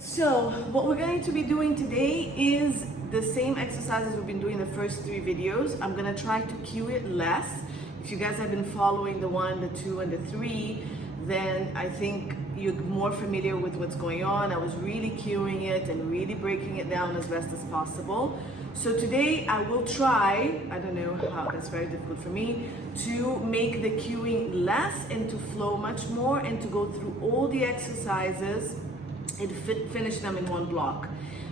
So what we're going to be doing today is the same exercises we've been doing the first 3 videos. I'm gonna try to cue it less. If you guys have been following the 1, the 2, and the 3, then I think you're more familiar with what's going on. I was really cueing it and really breaking it down as best as possible. So today I will try, I don't know how, that's very difficult for me, to make the cueing less and to flow much more and to go through all the exercises and finish them in one block.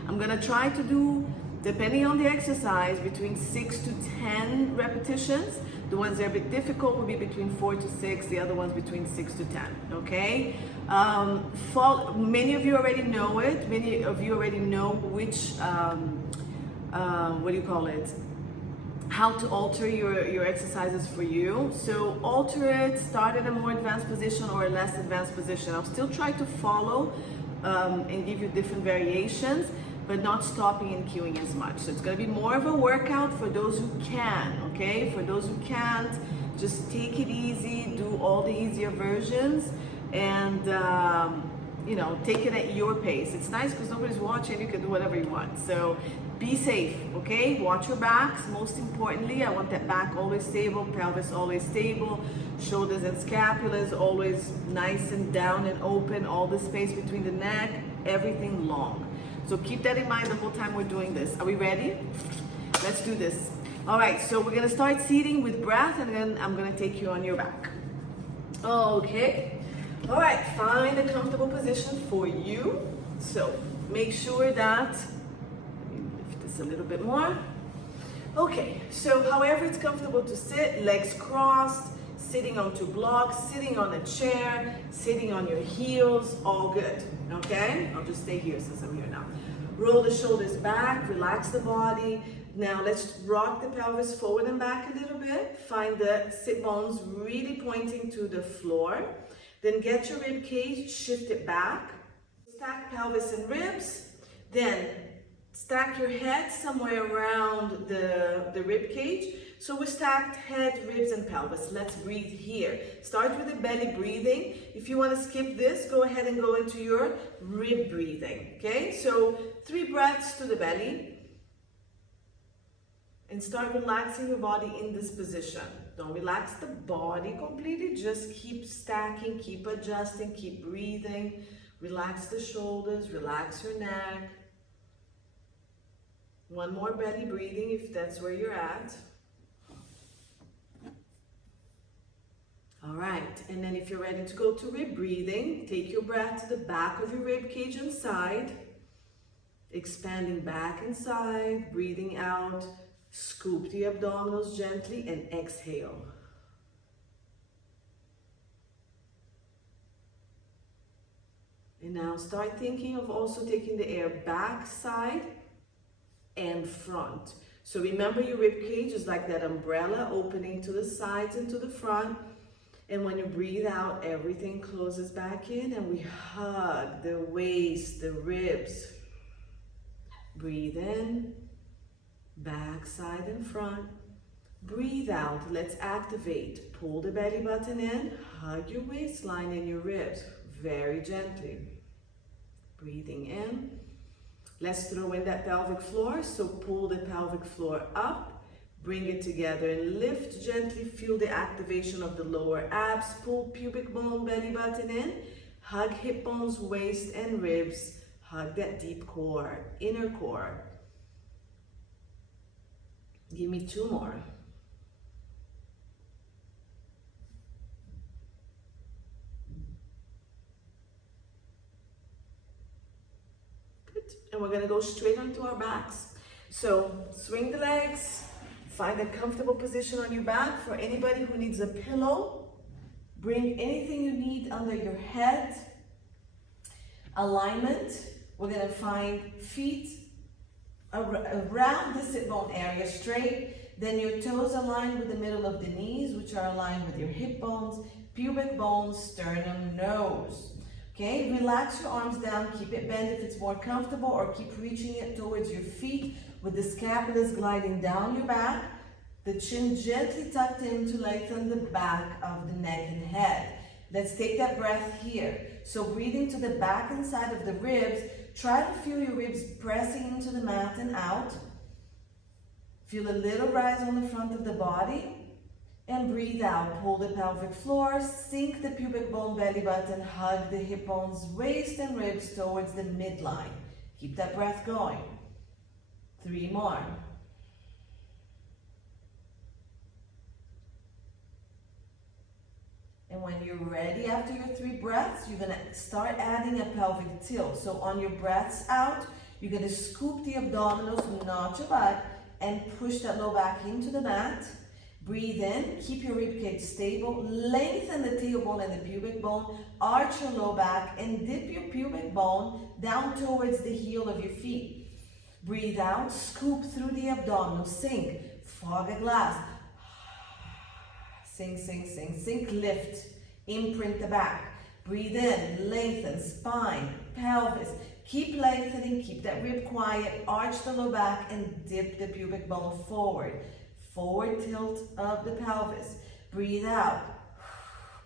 I'm gonna try to do, depending on the exercise, between 6 to 10 repetitions. The ones that are a bit difficult will be between 4 to 6, the other ones between 6 to 10, okay? Many of you already know it. Many of you already know which, what do you call it? How to alter your exercises for you. So alter it, start at a more advanced position or a less advanced position. I'll still try to follow and give you different variations, but not stopping and cueing as much. So it's going to be more of a workout for those who can, okay? For those who can't, just take it easy, do all the easier versions, and you know, take it at your pace. It's nice because nobody's watching, you can do whatever you want. So be safe, okay? Watch your backs. Most importantly, I want that back always stable, pelvis always stable, shoulders and scapulas always nice and down and open, all the space between the neck, everything long. So keep that in mind the whole time we're doing this. Are we ready? Let's do this. All right, so we're gonna start seating with breath, and then I'm gonna take you on your back. Okay. All right, find a comfortable position for you. So make sure that, let me lift this a little bit more. Okay, so however it's comfortable to sit, legs crossed, sitting on 2 blocks, sitting on a chair, sitting on your heels, all good, okay? I'll just stay here since I'm here now. Roll the shoulders back, relax the body. Now let's rock the pelvis forward and back a little bit. Find the sit bones really pointing to the floor. Then get your rib cage, shift it back. Stack pelvis and ribs. Then stack your head somewhere around the rib cage. So we stacked head, ribs, and pelvis. Let's breathe here. Start with the belly breathing. If you want to skip this, go ahead and go into your rib breathing. Okay, so 3 breaths to the belly. And start relaxing your body in this position. Don't relax the body completely, just keep stacking, keep adjusting, keep breathing. Relax the shoulders, relax your neck. One more belly breathing if that's where you're at. All right, and then if you're ready to go to rib breathing, take your breath to the back of your rib cage and side, expanding back and side, breathing out, scoop the abdominals gently and exhale. And now start thinking of also taking the air back, side, and front. So remember your rib cage is like that umbrella opening to the sides and to the front. And when you breathe out, everything closes back in and we hug the waist, the ribs. Breathe in, back, side, and front. Breathe out, let's activate. Pull the belly button in, hug your waistline and your ribs very gently. Breathing in. Let's throw in that pelvic floor, so pull the pelvic floor up. Bring it together and lift gently. Feel the activation of the lower abs. Pull pubic bone, belly button in. Hug hip bones, waist and ribs. Hug that deep core, inner core. Give me 2 more. Good. And we're gonna go straight onto our backs. So swing the legs. Find a comfortable position on your back. For anybody who needs a pillow, bring anything you need under your head. Alignment, we're gonna find feet around the sit bone area straight, then your toes aligned with the middle of the knees, which are aligned with your hip bones, pubic bones, sternum, nose. Okay, relax your arms down, keep it bent if it's more comfortable, or keep reaching it towards your feet with the scapulas gliding down your back, the chin gently tucked in to lengthen the back of the neck and head. Let's take that breath here. So breathing to the back and side of the ribs. Try to feel your ribs pressing into the mat and out. Feel a little rise on the front of the body. And breathe out. Pull the pelvic floor. Sink the pubic bone, belly button. Hug the hip bones, waist and ribs towards the midline. Keep that breath going. 3 more. And when you're ready after your 3 breaths, you're gonna start adding a pelvic tilt. So on your breaths out, you're gonna scoop the abdominals, not your butt, and push that low back into the mat. Breathe in, keep your ribcage stable, lengthen the tailbone and the pubic bone, arch your low back, and dip your pubic bone down towards the heel of your feet. Breathe out, scoop through the abdominal, sink, fog a glass. Sink, sink, sink, sink, lift, imprint the back. Breathe in, lengthen, spine, pelvis. Keep lengthening, keep that rib quiet, arch the low back and dip the pubic bone forward. Forward tilt of the pelvis. Breathe out,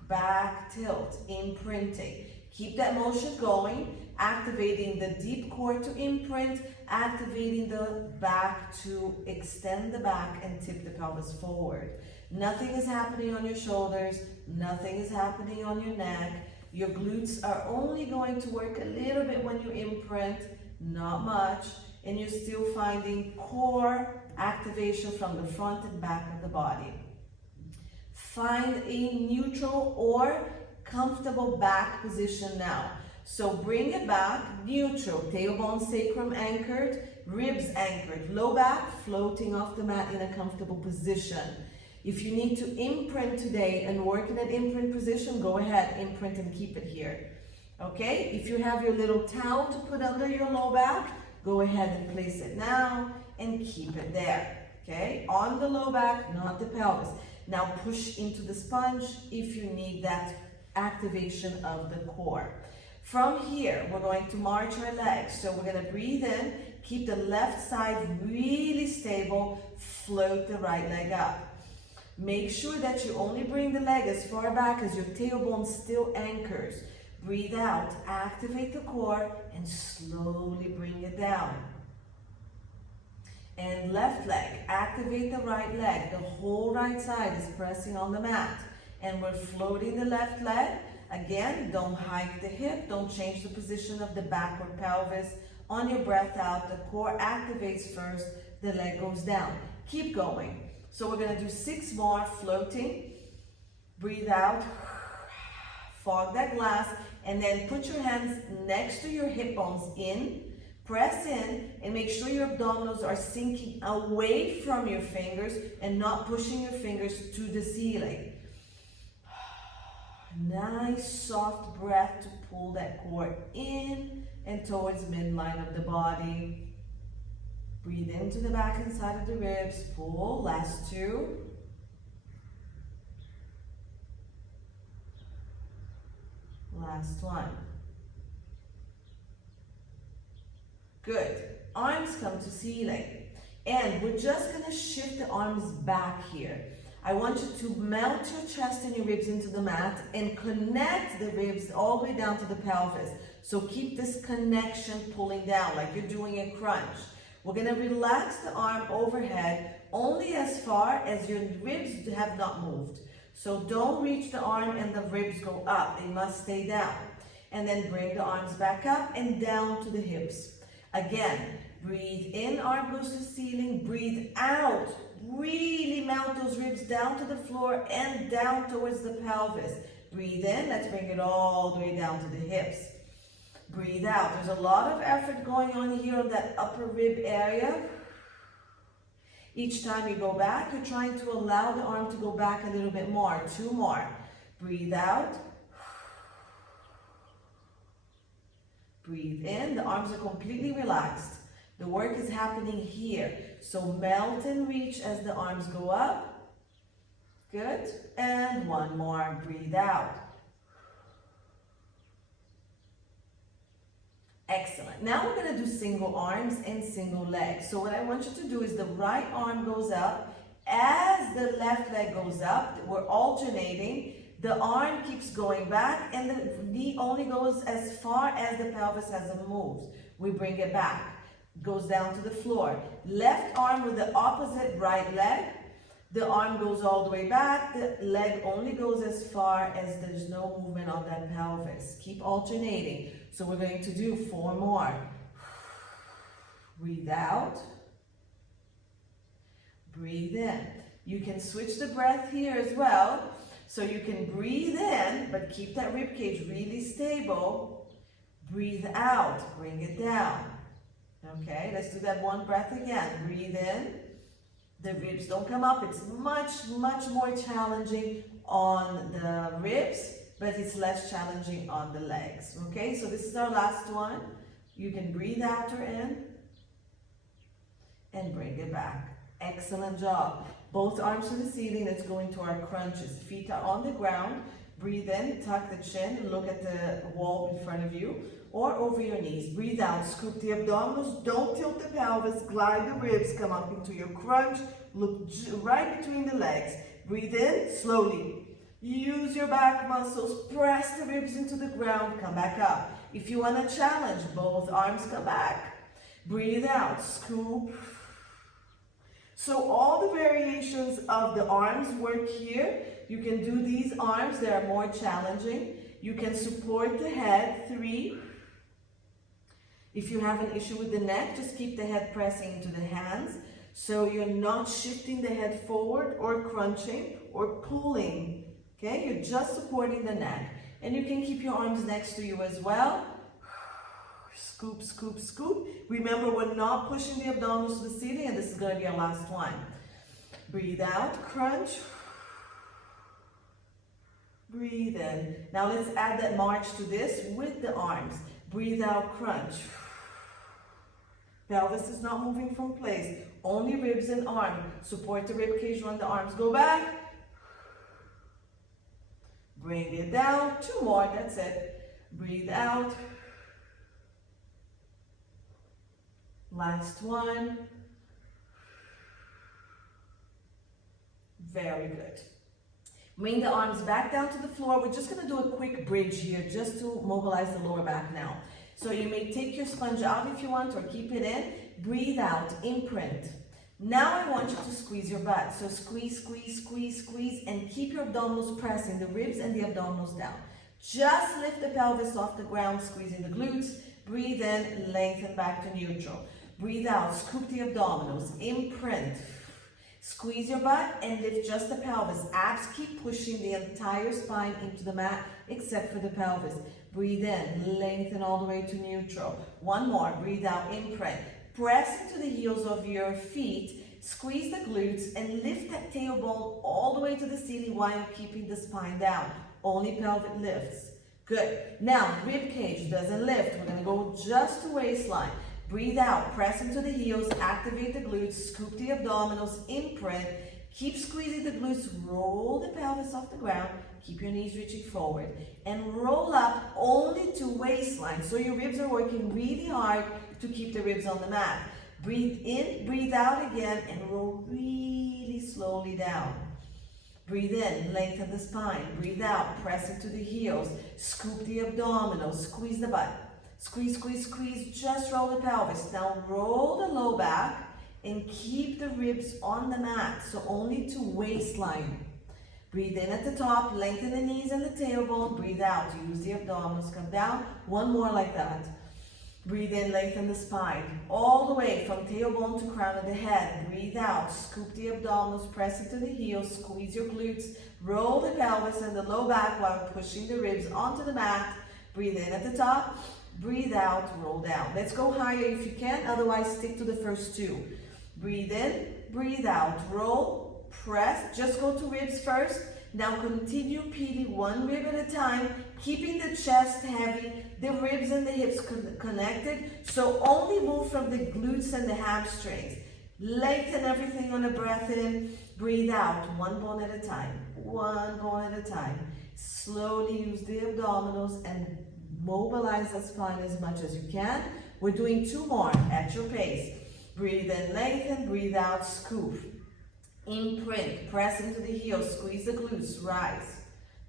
back tilt, imprinting. Keep that motion going, activating the deep core to imprint, activating the back to extend the back and tip the pelvis forward. Nothing is happening on your shoulders, nothing is happening on your neck. Your glutes are only going to work a little bit when you imprint, not much, and you're still finding core activation from the front and back of the body. Find a neutral or comfortable back position now. So bring it back, neutral, tailbone, sacrum anchored, ribs anchored, low back floating off the mat in a comfortable position. If you need to imprint today and work in an imprint position, go ahead, imprint and keep it here. Okay, if you have your little towel to put under your low back, go ahead and place it now and keep it there. Okay, on the low back, not the pelvis. Now push into the sponge if you need that activation of the core. From here, we're going to march our legs. So we're going to breathe in, keep the left side really stable, float the right leg up. Make sure that you only bring the leg as far back as your tailbone still anchors. Breathe out, activate the core, and slowly bring it down. And left leg, activate the right leg. The whole right side is pressing on the mat. And we're floating the left leg. Again, don't hike the hip, don't change the position of the backward pelvis. On your breath out, the core activates first, the leg goes down. Keep going. So we're going to do 6 more floating. Breathe out, fog that glass, and then put your hands next to your hip bones in, press in, and make sure your abdominals are sinking away from your fingers and not pushing your fingers to the ceiling. Nice soft breath to pull that core in and towards midline of the body. Breathe into the back and side of the ribs, pull, last 2. Last 1. Good. Arms come to ceiling. And we're just going to shift the arms back here. I want you to melt your chest and your ribs into the mat and connect the ribs all the way down to the pelvis. So keep this connection pulling down like you're doing a crunch. We're going to relax the arm overhead only as far as your ribs have not moved. So don't reach the arm and the ribs go up. They must stay down. And then bring the arms back up and down to the hips. Again, breathe in, arm goes to ceiling. Breathe out. Really melt those ribs down to the floor and down towards the pelvis. Breathe in. Let's bring it all the way down to the hips. Breathe out. There's a lot of effort going on here on that upper rib area. Each time you go back, you're trying to allow the arm to go back a little bit more. 2 more. Breathe out. Breathe in. The arms are completely relaxed. The work is happening here. So melt and reach as the arms go up. Good. And 1 more. Breathe out. Excellent. Now we're going to do single arms and single legs. So what I want you to do is the right arm goes up. As the left leg goes up, we're alternating. The arm keeps going back and the knee only goes as far as the pelvis as it moves. We bring it back, goes down to the floor. Left arm with the opposite right leg. The arm goes all the way back. The leg only goes as far as there's no movement on that pelvis. Keep alternating. So we're going to do 4 more. Breathe out. Breathe in. You can switch the breath here as well. So you can breathe in, but keep that rib cage really stable. Breathe out. Bring it down. Okay, let's do that one breath again. Breathe in. The ribs don't come up. It's much, much more challenging on the ribs, but it's less challenging on the legs. Okay, so this is our last one. You can breathe out or in and bring it back. Excellent job. Both arms to the ceiling. Let's go into our crunches. Feet are on the ground. Breathe in, tuck the chin, look at the wall in front of you or over your knees. Breathe out, scoop the abdominals, don't tilt the pelvis, glide the ribs, come up into your crunch, look right between the legs. Breathe in, slowly. Use your back muscles, press the ribs into the ground, come back up. If you want to challenge, both arms come back. Breathe out, scoop. So all the variations of the arms work here. You can do these arms, they are more challenging. You can support the head, 3. If you have an issue with the neck, just keep the head pressing into the hands. So you're not shifting the head forward or crunching or pulling. Okay, you're just supporting the neck. And you can keep your arms next to you as well. Scoop, scoop, scoop. Remember, we're not pushing the abdominals to the ceiling, and this is going to be our last one. Breathe out, crunch. Breathe in. Now let's add that march to this with the arms. Breathe out, crunch. Pelvis is not moving from place. Only ribs and arm. Support the rib cage when the arms go back. Bring it down. 2 more, that's it. Breathe out. Last one. Very good. Bring the arms back down to the floor. We're just going to do a quick bridge here just to mobilize the lower back now. So you may take your sponge out if you want or keep it in. Breathe out, imprint. Now I want you to squeeze your butt. So squeeze, squeeze, squeeze, squeeze, and keep your abdominals pressing, the ribs and the abdominals down. Just lift the pelvis off the ground, squeezing the glutes. Breathe in, lengthen back to neutral. Breathe out, scoop the abdominals, imprint. Squeeze your butt and lift just the pelvis. Abs keep pushing the entire spine into the mat except for the pelvis. Breathe in, lengthen all the way to neutral. 1 more, breathe out, imprint. Press into the heels of your feet, squeeze the glutes and lift that tailbone all the way to the ceiling while keeping the spine down. Only pelvic lifts. Good. Now, rib cage doesn't lift. We're going to go just to waistline. Breathe out, press into the heels, activate the glutes, scoop the abdominals, imprint, keep squeezing the glutes, roll the pelvis off the ground, keep your knees reaching forward, and roll up only to waistline. So your ribs are working really hard to keep the ribs on the mat. Breathe in, breathe out again, and roll really slowly down. Breathe in, lengthen the spine. Breathe out, press into the heels, scoop the abdominals, squeeze the butt. Squeeze, squeeze, squeeze, just roll the pelvis. Now roll the low back and keep the ribs on the mat, so only to waistline. Breathe in at the top, lengthen the knees and the tailbone. Breathe out, use the abdominals, come down. 1 more like that. Breathe in, lengthen the spine, all the way from tailbone to crown of the head. Breathe out, scoop the abdominals, press into the heels, squeeze your glutes, roll the pelvis and the low back while pushing the ribs onto the mat. Breathe in at the top. Breathe out, roll down. Let's go higher if you can, otherwise stick to the first 2. Breathe in, breathe out, roll, press, just go to ribs first. Now continue peeling 1 rib at a time, keeping the chest heavy, the ribs and the hips connected, so only move from the glutes and the hamstrings. Lengthen everything on a breath in, breathe out, 1 bone at a time, 1 bone at a time. Slowly use the abdominals and mobilize the spine as much as you can. We're doing 2 more at your pace. Breathe in, lengthen, breathe out, scoop. Imprint, press into the heels, squeeze the glutes, rise.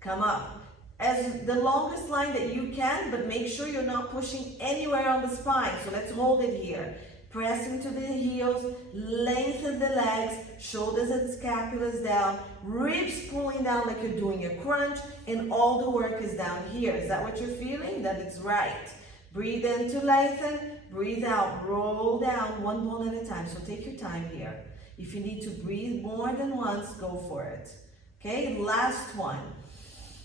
come up. As the longest line that you can, but make sure you're not pushing anywhere on the spine. So let's hold it here. Press into the heels, lengthen the legs, shoulders and scapulas down, ribs pulling down like you're doing a crunch, and all the work is down here. Is that what you're feeling? Then it's right. Breathe in to lengthen, breathe out, roll down one bone at a time. So take your time here. If you need to breathe more than once, go for it. Okay, last one.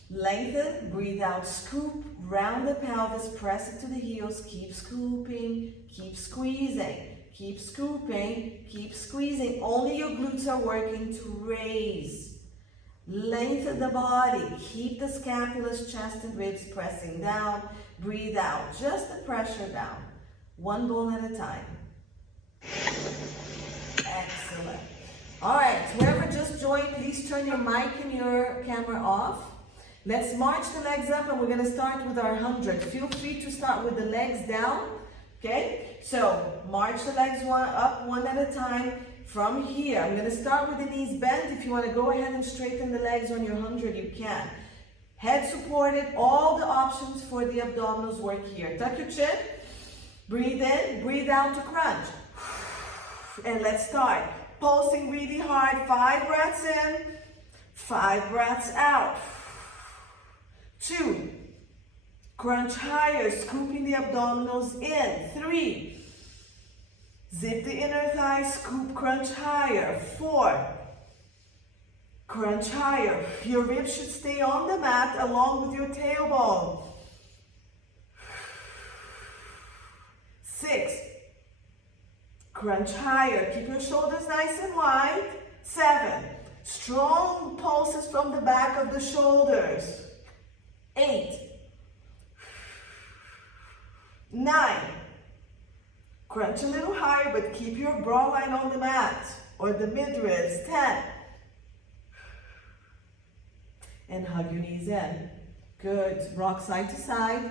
Lengthen, breathe out, scoop, round the pelvis, press it to the heels, keep scooping, keep squeezing, keep scooping, keep squeezing. Only your glutes are working to raise. Lengthen the body, keep the scapulas, chest and ribs pressing down, breathe out, just the pressure down, one bone at a time. Excellent. All right, whoever just joined, please turn your mic and your camera off. Let's march the legs up and we're going to start with our 100. Feel free to start with the legs down, okay? So march the legs up one at a time. From here, I'm going to start with the knees bent. If you want to go ahead and straighten the legs on your 100, you can. Head supported, all the options for the abdominals work here. Tuck your chin, breathe in, breathe out to crunch. And let's start. Pulsing really hard, 5 breaths in, 5 breaths out. 2, crunch higher, scooping the abdominals in. 3, zip the inner thighs, scoop, crunch higher. 4, crunch higher. Your ribs should stay on the mat along with your tailbone. 6, crunch higher. Keep your shoulders nice and wide. 7, strong pulses from the back of the shoulders. 8, 9, crunch a little higher, but keep your bra line on the mat or the midribs. 10, and hug your knees in. Good. Rock side to side.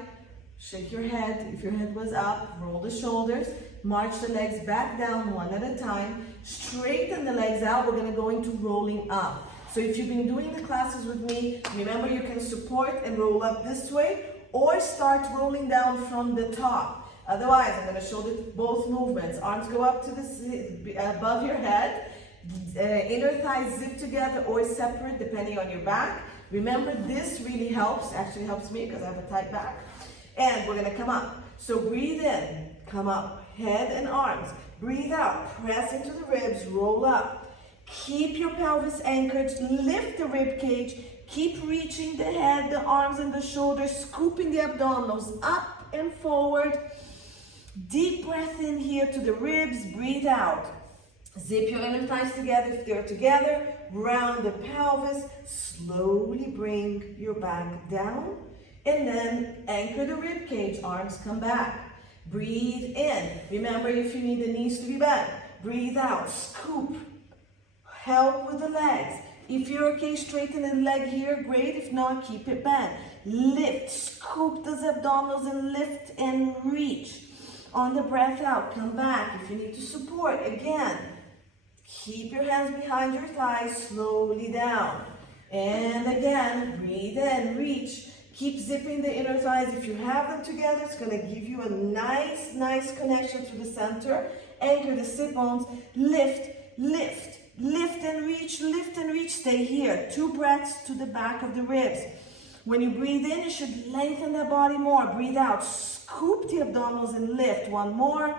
Shake your head. If your head was up, roll the shoulders. March the legs back down one at a time. Straighten the legs out. We're going to go into rolling up. So if you've been doing the classes with me, remember you can support and roll up this way or start rolling down from the top. Otherwise, I'm going to show both movements. Arms go up to above your head. Inner thighs zip together or separate depending on your back. Remember, this really helps. Actually helps me because I have a tight back. And we're going to come up. So breathe in, come up, head and arms. Breathe out, press into the ribs, roll up. Keep your pelvis anchored, lift the rib cage, keep reaching the head, the arms and the shoulders, scooping the abdominals up and forward. Deep breath in here to the ribs, breathe out. Zip your inner thighs together if they're together, round the pelvis, slowly bring your back down, and then anchor the rib cage, arms come back. Breathe in. Remember, if you need the knees to be bent, breathe out, scoop. Help with the legs. If you're okay, straighten the leg here, great. If not, keep it bent. Lift, scoop those abdominals and lift and reach. On the breath out, come back. If you need to support, again, keep your hands behind your thighs, slowly down. And again, breathe in, reach. Keep zipping the inner thighs. If you have them together, it's going to give you a nice connection to the center. Anchor the sit bones. Lift, lift. Lift and reach, stay here. 2 breaths to the back of the ribs. When you breathe in, you should lengthen the body more. Breathe out, scoop the abdominals and lift. 1 more.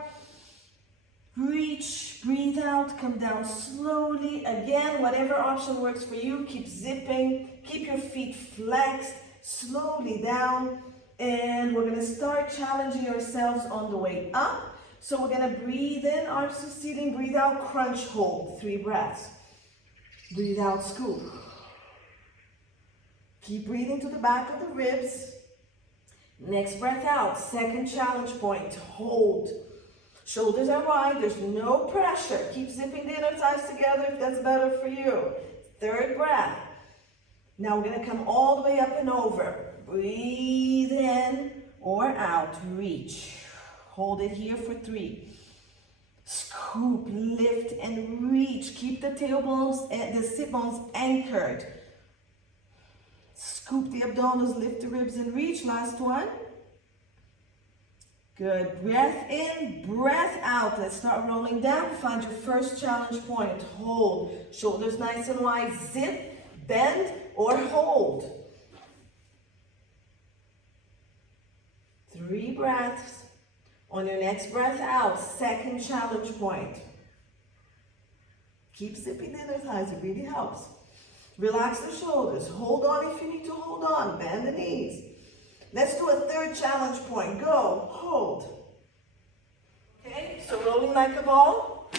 Reach, breathe out, come down slowly. Again, whatever option works for you, keep zipping. Keep your feet flexed, slowly down. And we're gonna start challenging ourselves on the way up. So we're going to breathe in, arms to ceiling, breathe out, crunch, hold. 3 breaths. Breathe out, scoop. Keep breathing to the back of the ribs. Next breath out, second challenge point, hold. Shoulders are wide, there's no pressure. Keep zipping the inner thighs together if that's better for you. 3rd breath. Now we're going to come all the way up and over. Breathe in or out, reach. Hold it here for 3. Scoop, lift, and reach. Keep the tailbones and the sit bones anchored. Scoop the abdominals, lift the ribs and reach. Last one. Good. Breath in, breath out. Let's start rolling down. Find your first challenge point. Hold. Shoulders nice and wide. Zip, bend, or hold. 3 breaths. On your next breath out, second challenge point. Keep zipping the inner thighs. It really helps. Relax the shoulders. Hold on if you need to hold on. Bend the knees. Let's do a third challenge point. Go. Hold. Okay, so rolling like a ball.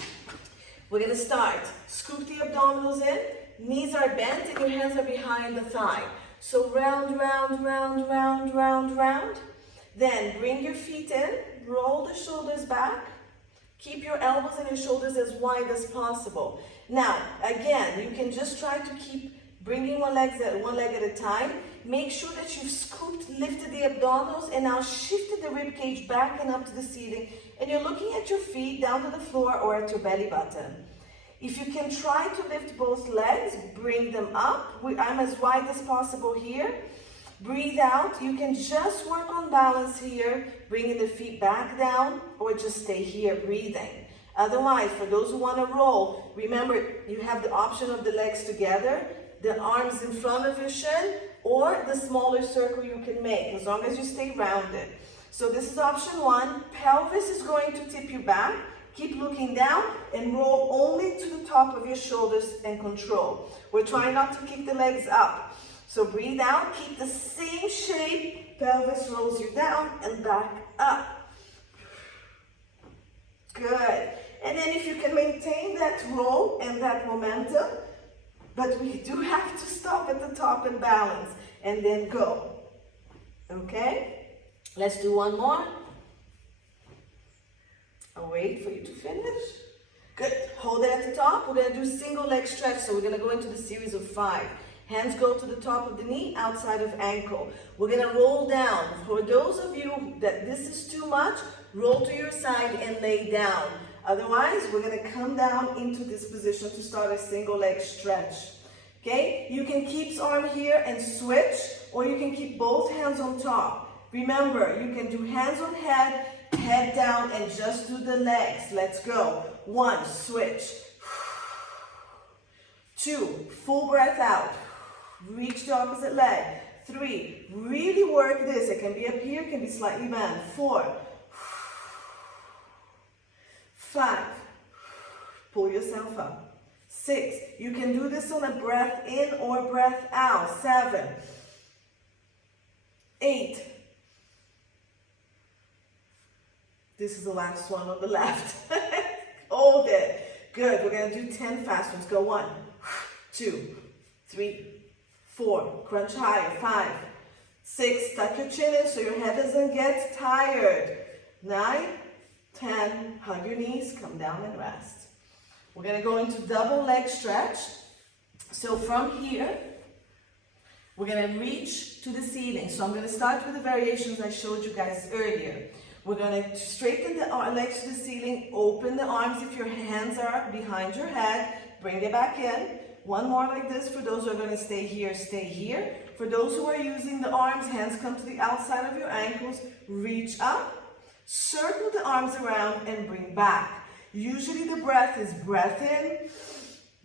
We're going to start. Scoop the abdominals in. Knees are bent and your hands are behind the thigh. So round, round, round, round, round, round. Then bring your feet in. Roll the shoulders back. Keep your elbows and your shoulders as wide as possible. Now, again, you can just try to keep bringing one leg at a time. Make sure that you've scooped, lifted the abdominals, and now shifted the rib cage back and up to the ceiling. And you're looking at your feet down to the floor or at your belly button. If you can try to lift both legs, bring them up. I'm as wide as possible here. Breathe out. You can just work on balance here, bringing the feet back down, or just stay here breathing. Otherwise, for those who want to roll, remember you have the option of the legs together, the arms in front of your shin, or the smaller circle you can make, as long as you stay rounded. So this is option 1. Pelvis is going to tip you back. Keep looking down and roll only to the top of your shoulders and control. We're trying not to kick the legs up. So breathe out, keep the same shape. Pelvis rolls you down and back up. Good. And then if you can maintain that roll and that momentum, but we do have to stop at the top and balance and then go. Okay? Let's do one more. I'll wait for you to finish. Good. Hold it at the top. We're going to do single leg stretch. So we're going to go into the series of 5. Hands go to the top of the knee, outside of ankle. We're going to roll down. For those of you that this is too much, roll to your side and lay down. Otherwise, we're going to come down into this position to start a single leg stretch. Okay? You can keep arm here and switch, or you can keep both hands on top. Remember, you can do hands on head, head down, and just do the legs. Let's go. 1, switch. 2, full breath out. Reach the opposite leg. 3, really work this. It can be up here, it can be slightly bent. 4, 5, pull yourself up. 6, you can do this on a breath in or breath out. 7, 8, this is the last one on the left. Hold it. Good, we're going to do 10 fast ones. Go 1, 2, 3, 4, crunch higher, 5, 6, tuck your chin in so your head doesn't get tired. 9, 10, hug your knees, come down and rest. We're going to go into double leg stretch. So from here, we're going to reach to the ceiling. So I'm going to start with the variations I showed you guys earlier. We're going to straighten the legs to the ceiling, open the arms if your hands are behind your head, bring it back in. One more like this. For those who are going to stay here, stay here. For those who are using the arms, hands come to the outside of your ankles, reach up, circle the arms around and bring back. Usually the breath is breath in,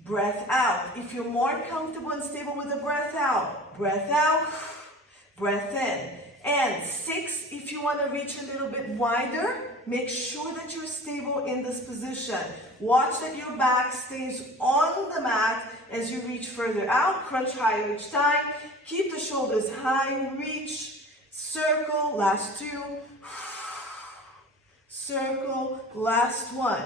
breath out. If you're more comfortable and stable with the breath out, breath in. And 6, if you want to reach a little bit wider, make sure that you're stable in this position. Watch that your back stays on the mat as you reach further out. Crunch higher each time. Keep the shoulders high. Reach. Circle. Last 2. Circle. Last 1.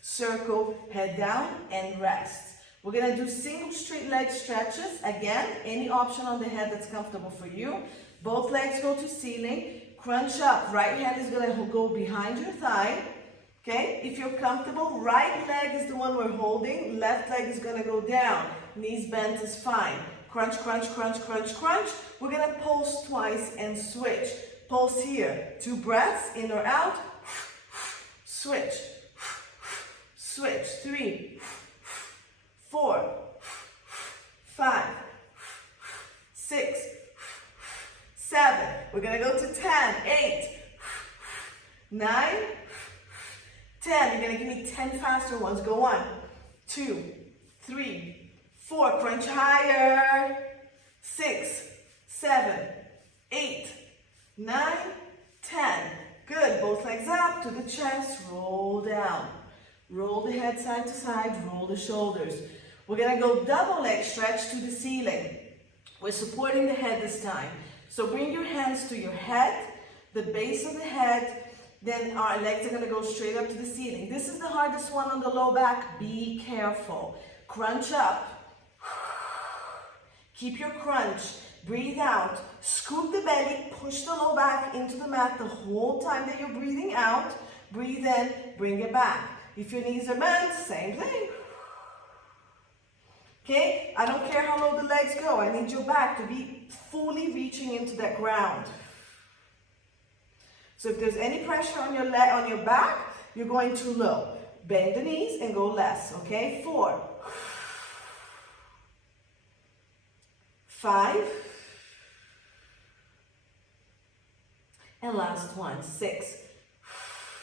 Circle. Head down and rest. We're going to do single straight leg stretches. Again, any option on the head that's comfortable for you. Both legs go to ceiling. Crunch up. Right hand is going to go behind your thigh. Okay? If you're comfortable, right leg is the one we're holding. Left leg is going to go down. Knees bent is fine. Crunch, crunch, crunch, crunch, crunch. We're going to pulse twice and switch. Pulse here. 2 breaths, in or out. Switch. Switch. 3, 4, 5, 6, 7. We're going to go to 10, 8, 9, 10. You're going to give me 10 faster ones. Go 1, 2, 3, 4. Crunch higher. 6, 7, 8, 9, 10. Good. Both legs up to the chest. Roll down. Roll the head side to side. Roll the shoulders. We're going to go double leg stretch to the ceiling. We're supporting the head this time. So bring your hands to your head, the base of the head, then our legs are going to go straight up to the ceiling. This is the hardest one on the low back. Be careful. Crunch up. Keep your crunch. Breathe out. Scoop the belly. Push the low back into the mat the whole time that you're breathing out. Breathe in. Bring it back. If your knees are bent, same thing. Okay? I don't care how low the legs go. I need your back to be fully reaching into that ground. So if there's any pressure on your leg, on your back, you're going too low. Bend the knees and go less. Okay? 4, 5, and last one, 6.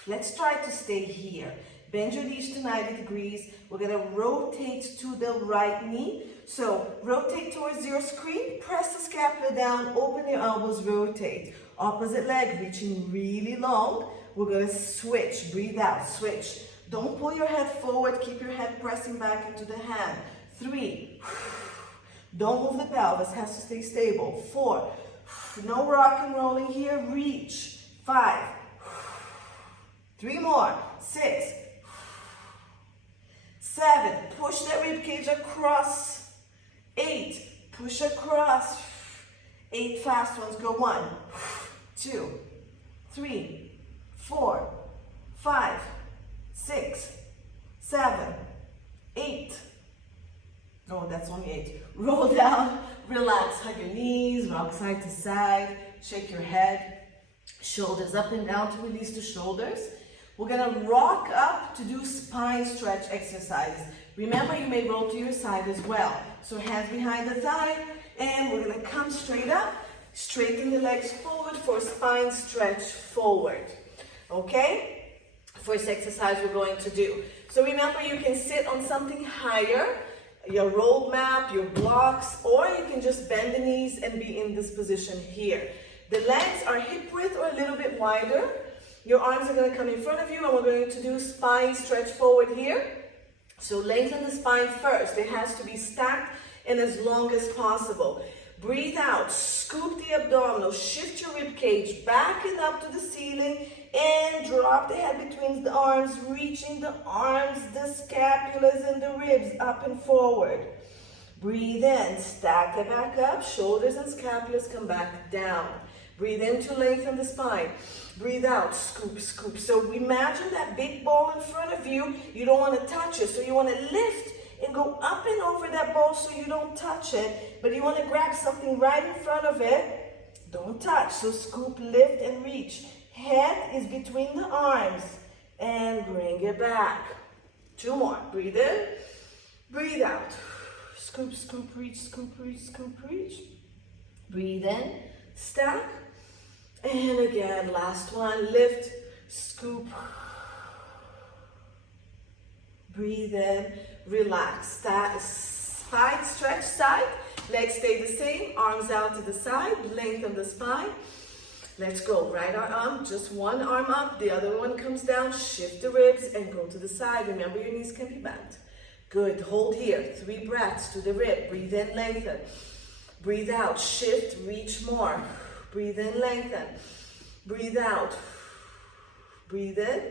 Let's try to stay here. Bend your knees to 90 degrees. We're going to rotate to the right knee. So rotate towards your screen. Press the scapula down. Open your elbows. Rotate. Opposite leg reaching really long. We're going to switch. Breathe out. Switch. Don't pull your head forward. Keep your head pressing back into the hand. 3. Don't move the pelvis. Has to stay stable. 4. No rock and rolling here. Reach. 5. 3 more. 6. 7, push that rib cage across. 8, push across. 8 fast ones. Go 1, 2, 3, 4, 5, 6, 7, 8. No, that's only 8. Roll down, relax, hug your knees, rock side to side, shake your head, shoulders up and down to release the shoulders. We're going to rock up to do spine stretch exercises. Remember, you may roll to your side as well. So hands behind the thigh, and we're going to come straight up, straighten the legs forward for spine stretch forward. Okay? First exercise we're going to do. So remember, you can sit on something higher, your road map, your blocks, or you can just bend the knees and be in this position here. The legs are hip width or a little bit wider. Your arms are going to come in front of you, and we're going to do spine stretch forward here. So lengthen the spine first. It has to be stacked and as long as possible. Breathe out. Scoop the abdominal. Shift your rib cage back and up to the ceiling, and drop the head between the arms, reaching the arms, the scapulas, and the ribs up and forward. Breathe in. Stack it back up. Shoulders and scapulas come back down. Breathe in to lengthen the spine. Breathe out, scoop, scoop. So imagine that big ball in front of you. You don't want to touch it. So you want to lift and go up and over that ball so you don't touch it. But you want to grab something right in front of it. Don't touch. So scoop, lift, and reach. Head is between the arms. And bring it back. 2 more. Breathe in. Breathe out. Scoop, scoop, reach, scoop, reach, scoop, reach. Breathe in. Stack. And again, last one, lift, scoop, breathe in, relax, spine stretch side, legs stay the same, arms out to the side, lengthen the spine. Let's go, right arm, just one arm up, the other one comes down, shift the ribs and go to the side. Remember, your knees can be bent. Good, hold here, 3 breaths to the rib, breathe in, lengthen, breathe out, shift, reach more. Breathe in, lengthen. Breathe out. Breathe in.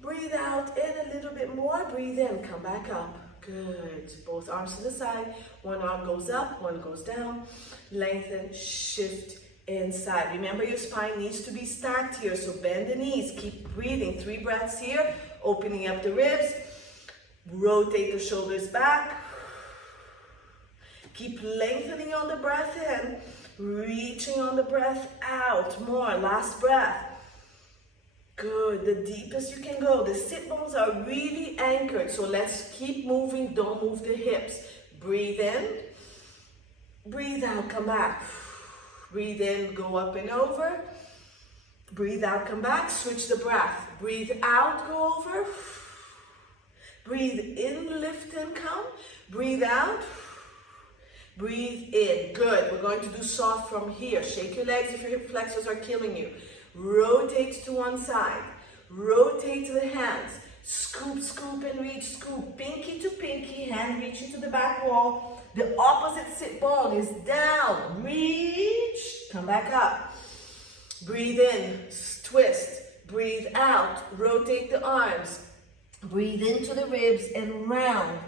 Breathe out, and a little bit more. Breathe in, come back up. Good. Both arms to the side. One arm goes up, one goes down. Lengthen, shift inside. Remember, your spine needs to be stacked here, so bend the knees. Keep breathing. 3 breaths here, opening up the ribs. Rotate the shoulders back. Keep lengthening on the breath in. Reaching on the breath out. More. Last breath. Good. The deepest you can go. The sit bones are really anchored. So let's keep moving. Don't move the hips. Breathe in. Breathe out, come back. Breathe in, go up and over. Breathe out, come back, switch the breath. Breathe out, go over. Breathe in, lift and come. Breathe out. Breathe in. Good. We're going to do soft from here. Shake your legs if your hip flexors are killing you. Rotate to one side. Rotate to the hands. Scoop, scoop and reach. Scoop. Pinky to pinky. Hand reaching to the back wall. The opposite sit bone is down. Reach. Come back up. Breathe in. Twist. Breathe out. Rotate the arms. Breathe into the ribs and round.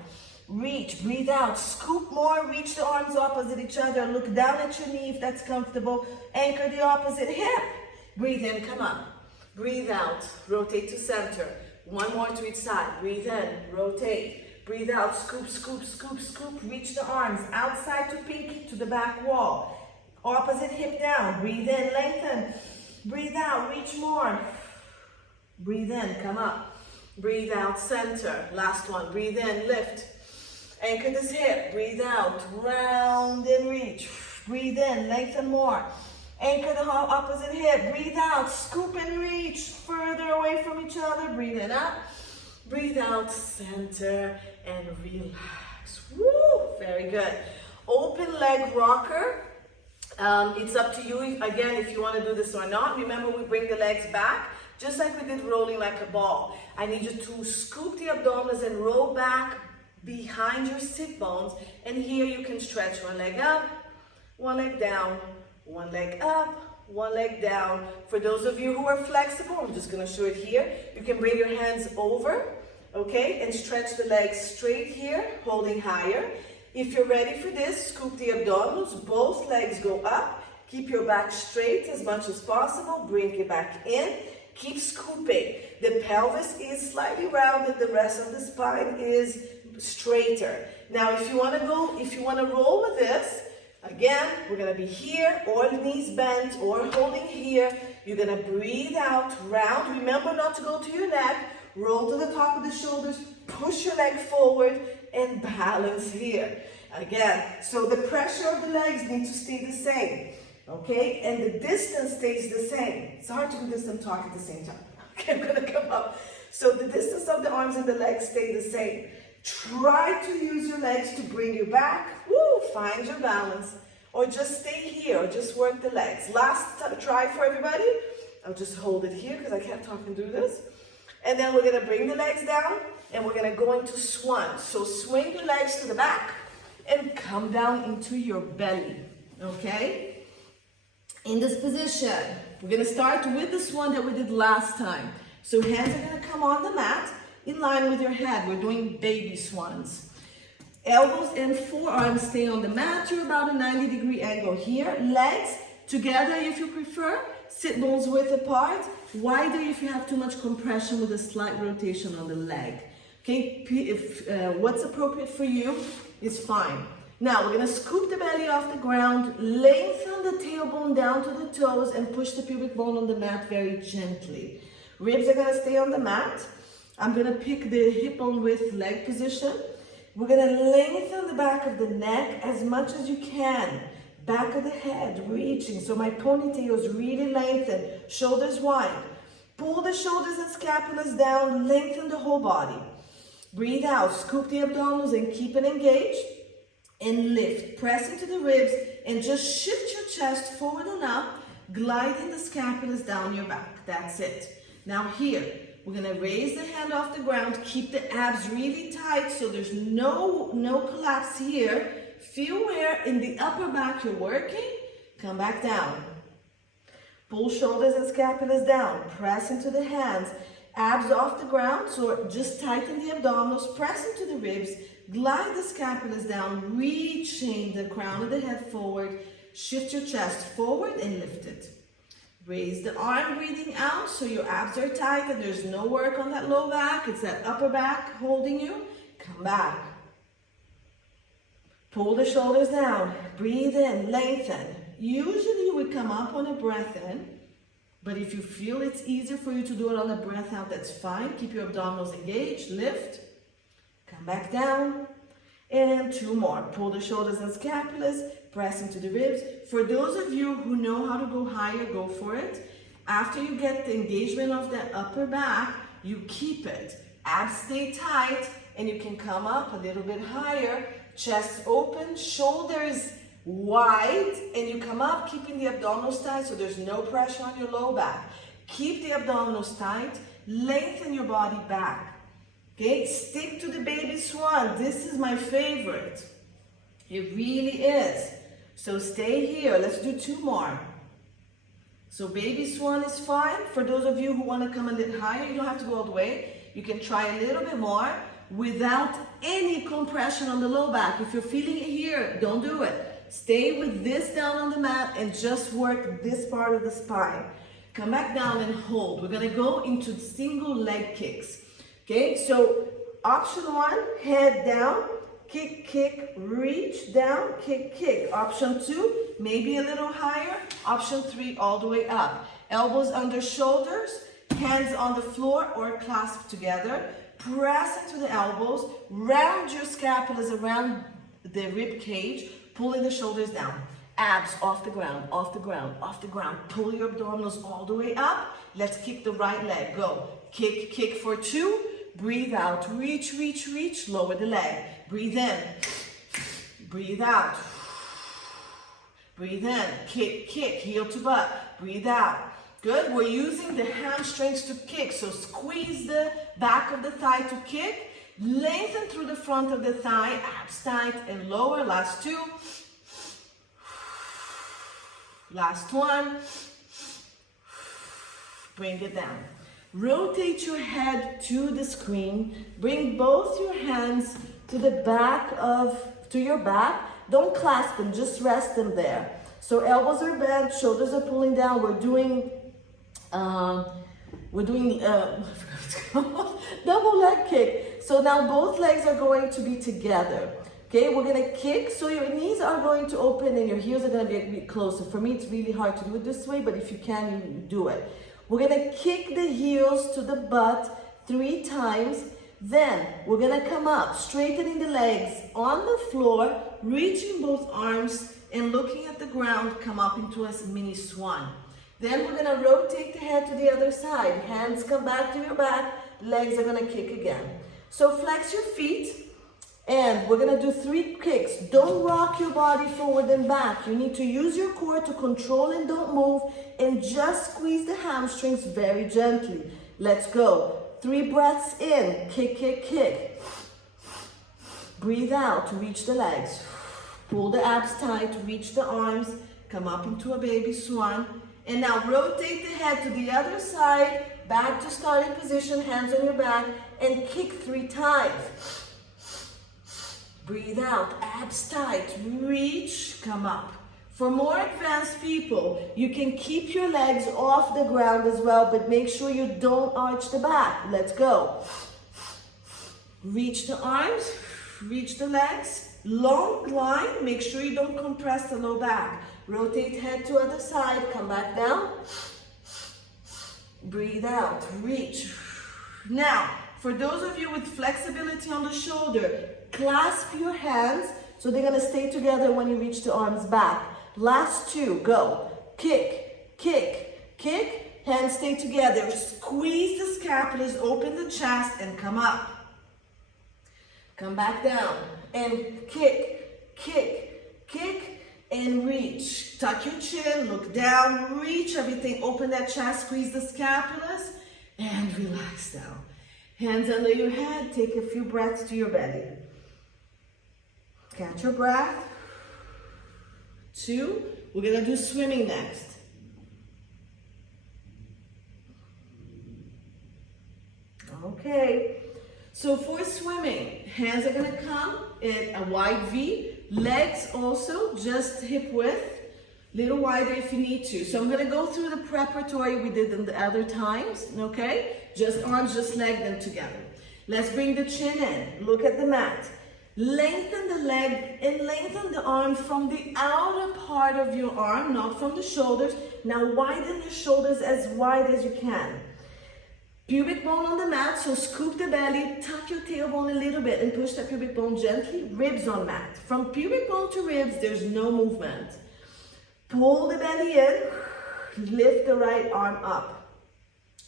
Reach, breathe out, scoop more, reach the arms opposite each other. Look down at your knee if that's comfortable. Anchor the opposite hip. Breathe in, come up. Breathe out, rotate to center. One more to each side. Breathe in, rotate. Breathe out, scoop, scoop, scoop, scoop. Reach the arms outside to pinky to the back wall. Opposite hip down. Breathe in, lengthen. Breathe out, reach more. Breathe in, come up. Breathe out, center. Last one. Breathe in, lift. Anchor this hip. Breathe out, round and reach. Breathe in, lengthen more. Anchor the opposite hip. Breathe out, scoop and reach further away from each other. Breathe in up. Breathe out, center and relax. Woo! Very good. Open leg rocker. It's up to you, again, if you want to do this or not. Remember, we bring the legs back, just like we did rolling like a ball. I need you to scoop the abdominals and roll back behind your sit bones. And here you can stretch one leg up, one leg down, one leg up, one leg down. For those of you who are flexible, I'm just going to show it here. You can bring your hands over, okay, and stretch the legs straight here, holding higher. If you're ready for this, scoop the abdominals, both legs go up. Keep your back straight as much as possible. Bring it back in. Keep scooping. The pelvis is slightly rounded. The rest of the spine is straighter. Now, if you want to roll with this, again, we're going to be here, or knees bent, or holding here. You're going to breathe out, round. Remember not to go to your neck. Roll to the top of the shoulders. Push your leg forward and balance here. Again, so the pressure of the legs need to stay the same. Okay, and the distance stays the same. It's hard to do this and talk at the same time. Okay, I'm gonna come up. So the distance of the arms and the legs stay the same. Try to use your legs to bring you back. Woo, find your balance. Or just stay here, or just work the legs. Last try for everybody. I'll just hold it here because I can't talk and do this. And then we're gonna bring the legs down and we're gonna go into swan. So swing your legs to the back and come down into your belly, okay? In this position, we're going to start with the swan that we did last time. So hands are going to come on the mat in line with your head. We're doing baby swans. Elbows and forearms stay on the mat. You're about a 90-degree angle here. Legs together if you prefer. Sit bones width apart. Wider if you have too much compression with a slight rotation on the leg. Okay, if what's appropriate for you is fine. Now, we're going to scoop the belly off the ground, lengthen the tailbone down to the toes, and push the pubic bone on the mat very gently. Ribs are going to stay on the mat. I'm going to pick the hip bone width leg position. We're going to lengthen the back of the neck as much as you can. Back of the head, reaching. So my ponytail is really lengthened. Shoulders wide. Pull the shoulders and scapulas down, lengthen the whole body. Breathe out, scoop the abdominals and keep it engaged. And lift, press into the ribs and just shift your chest forward and up, gliding the scapulas down your back. That's it. Now here, we're gonna raise the hand off the ground, keep the abs really tight so there's no collapse here. Feel where in the upper back you're working. Come back down. Pull shoulders and scapulas down, press into the hands, abs off the ground, so just tighten the abdominals, press into the ribs, glide the scapulas down, reaching the crown of the head forward, shift your chest forward and lift it. Raise the arm, breathing out so your abs are tight and there's no work on that low back, it's that upper back holding you. Come back. Pull the shoulders down, breathe in, lengthen. Usually you would come up on a breath in, but if you feel it's easier for you to do it on a breath out, that's fine. Keep your abdominals engaged, lift, come back down, and two more. Pull the shoulders and scapulas, press into the ribs. For those of you who know how to go higher, go for it. After you get the engagement of the upper back, you keep it. Abs stay tight, and you can come up a little bit higher, chest open, shoulders wide, and you come up keeping the abdominals tight so there's no pressure on your low back. Keep the abdominals tight, lengthen your body back. Okay, stick to the baby swan. This is my favorite. It really is. So stay here. Let's do 2 more. So baby swan is fine. For those of you who want to come a little higher, you don't have to go all the way. You can try a little bit more without any compression on the low back. If you're feeling it here, don't do it. Stay with this down on the mat and just work this part of the spine. Come back down and hold. We're going to go into single leg kicks. Okay, so option 1, head down, kick, kick, reach, down, kick, kick. Option 2, maybe a little higher. Option 3, all the way up. Elbows under shoulders, hands on the floor or clasped together. Press into the elbows, round your scapulas around the rib cage, pulling the shoulders down. Abs off the ground, off the ground, off the ground. Pull your abdominals all the way up. Let's kick the right leg. Go. Kick, kick for 2. Breathe out. Reach, reach, reach. Lower the leg. Breathe in. Breathe out. Breathe in. Kick, kick. Heel to butt. Breathe out. Good. We're using the hamstrings to kick. So squeeze the back of the thigh to kick. Lengthen through the front of the thigh. Abs tight and lower. Last 2. Last 1. Bring it down. Rotate your head to the screen. Bring both your hands to the back to your back. Don't clasp them, just rest them there. So elbows are bent, shoulders are pulling down. We're doing double leg kick. So now both legs are going to be together. Okay, we're gonna kick, so your knees are going to open and your heels are gonna be a bit closer. For me, it's really hard to do it this way, but if you can, you do it. We're gonna kick the heels to the butt 3 times. Then we're gonna come up, straightening the legs on the floor, reaching both arms and looking at the ground, come up into a mini swan. Then we're gonna rotate the head to the other side. Hands come back to your back, legs are gonna kick again. So flex your feet. And we're gonna do 3 kicks. Don't rock your body forward and back. You need to use your core to control and don't move, and just squeeze the hamstrings very gently. Let's go. 3 breaths in, kick, kick, kick. Breathe out to reach the legs. Pull the abs tight, reach the arms, come up into a baby swan. And now rotate the head to the other side, back to starting position, hands on your back, and kick 3 times. Breathe out, abs tight, reach, come up. For more advanced people, you can keep your legs off the ground as well, but make sure you don't arch the back. Let's go. Reach the arms, reach the legs, long line, make sure you don't compress the low back. Rotate head to other side, come back down. Breathe out, reach. Now, for those of you with flexibility on the shoulder, clasp your hands so they're gonna stay together when you reach the arms back. Last 2, go. Kick, kick, kick, hands stay together. Squeeze the scapulas, open the chest, and come up. Come back down, and kick, kick, kick, and reach. Tuck your chin, look down, reach everything, open that chest, squeeze the scapulas, and relax down. Hands under your head, take a few breaths to your belly. Catch your breath. 2, we're gonna do swimming next. Okay, so for swimming, hands are gonna come in a wide V, legs also just hip width, little wider if you need to. So I'm gonna go through the preparatory we did in the other times, okay? Just arms, just leg them together. Let's bring the chin in, look at the mat. Lengthen the leg and lengthen the arm from the outer part of your arm, not from the shoulders. Now widen your shoulders as wide as you can. Pubic bone on the mat, so scoop the belly, tuck your tailbone a little bit and push that pubic bone gently, ribs on mat. From pubic bone to ribs, there's no movement. Pull the belly in, lift the right arm up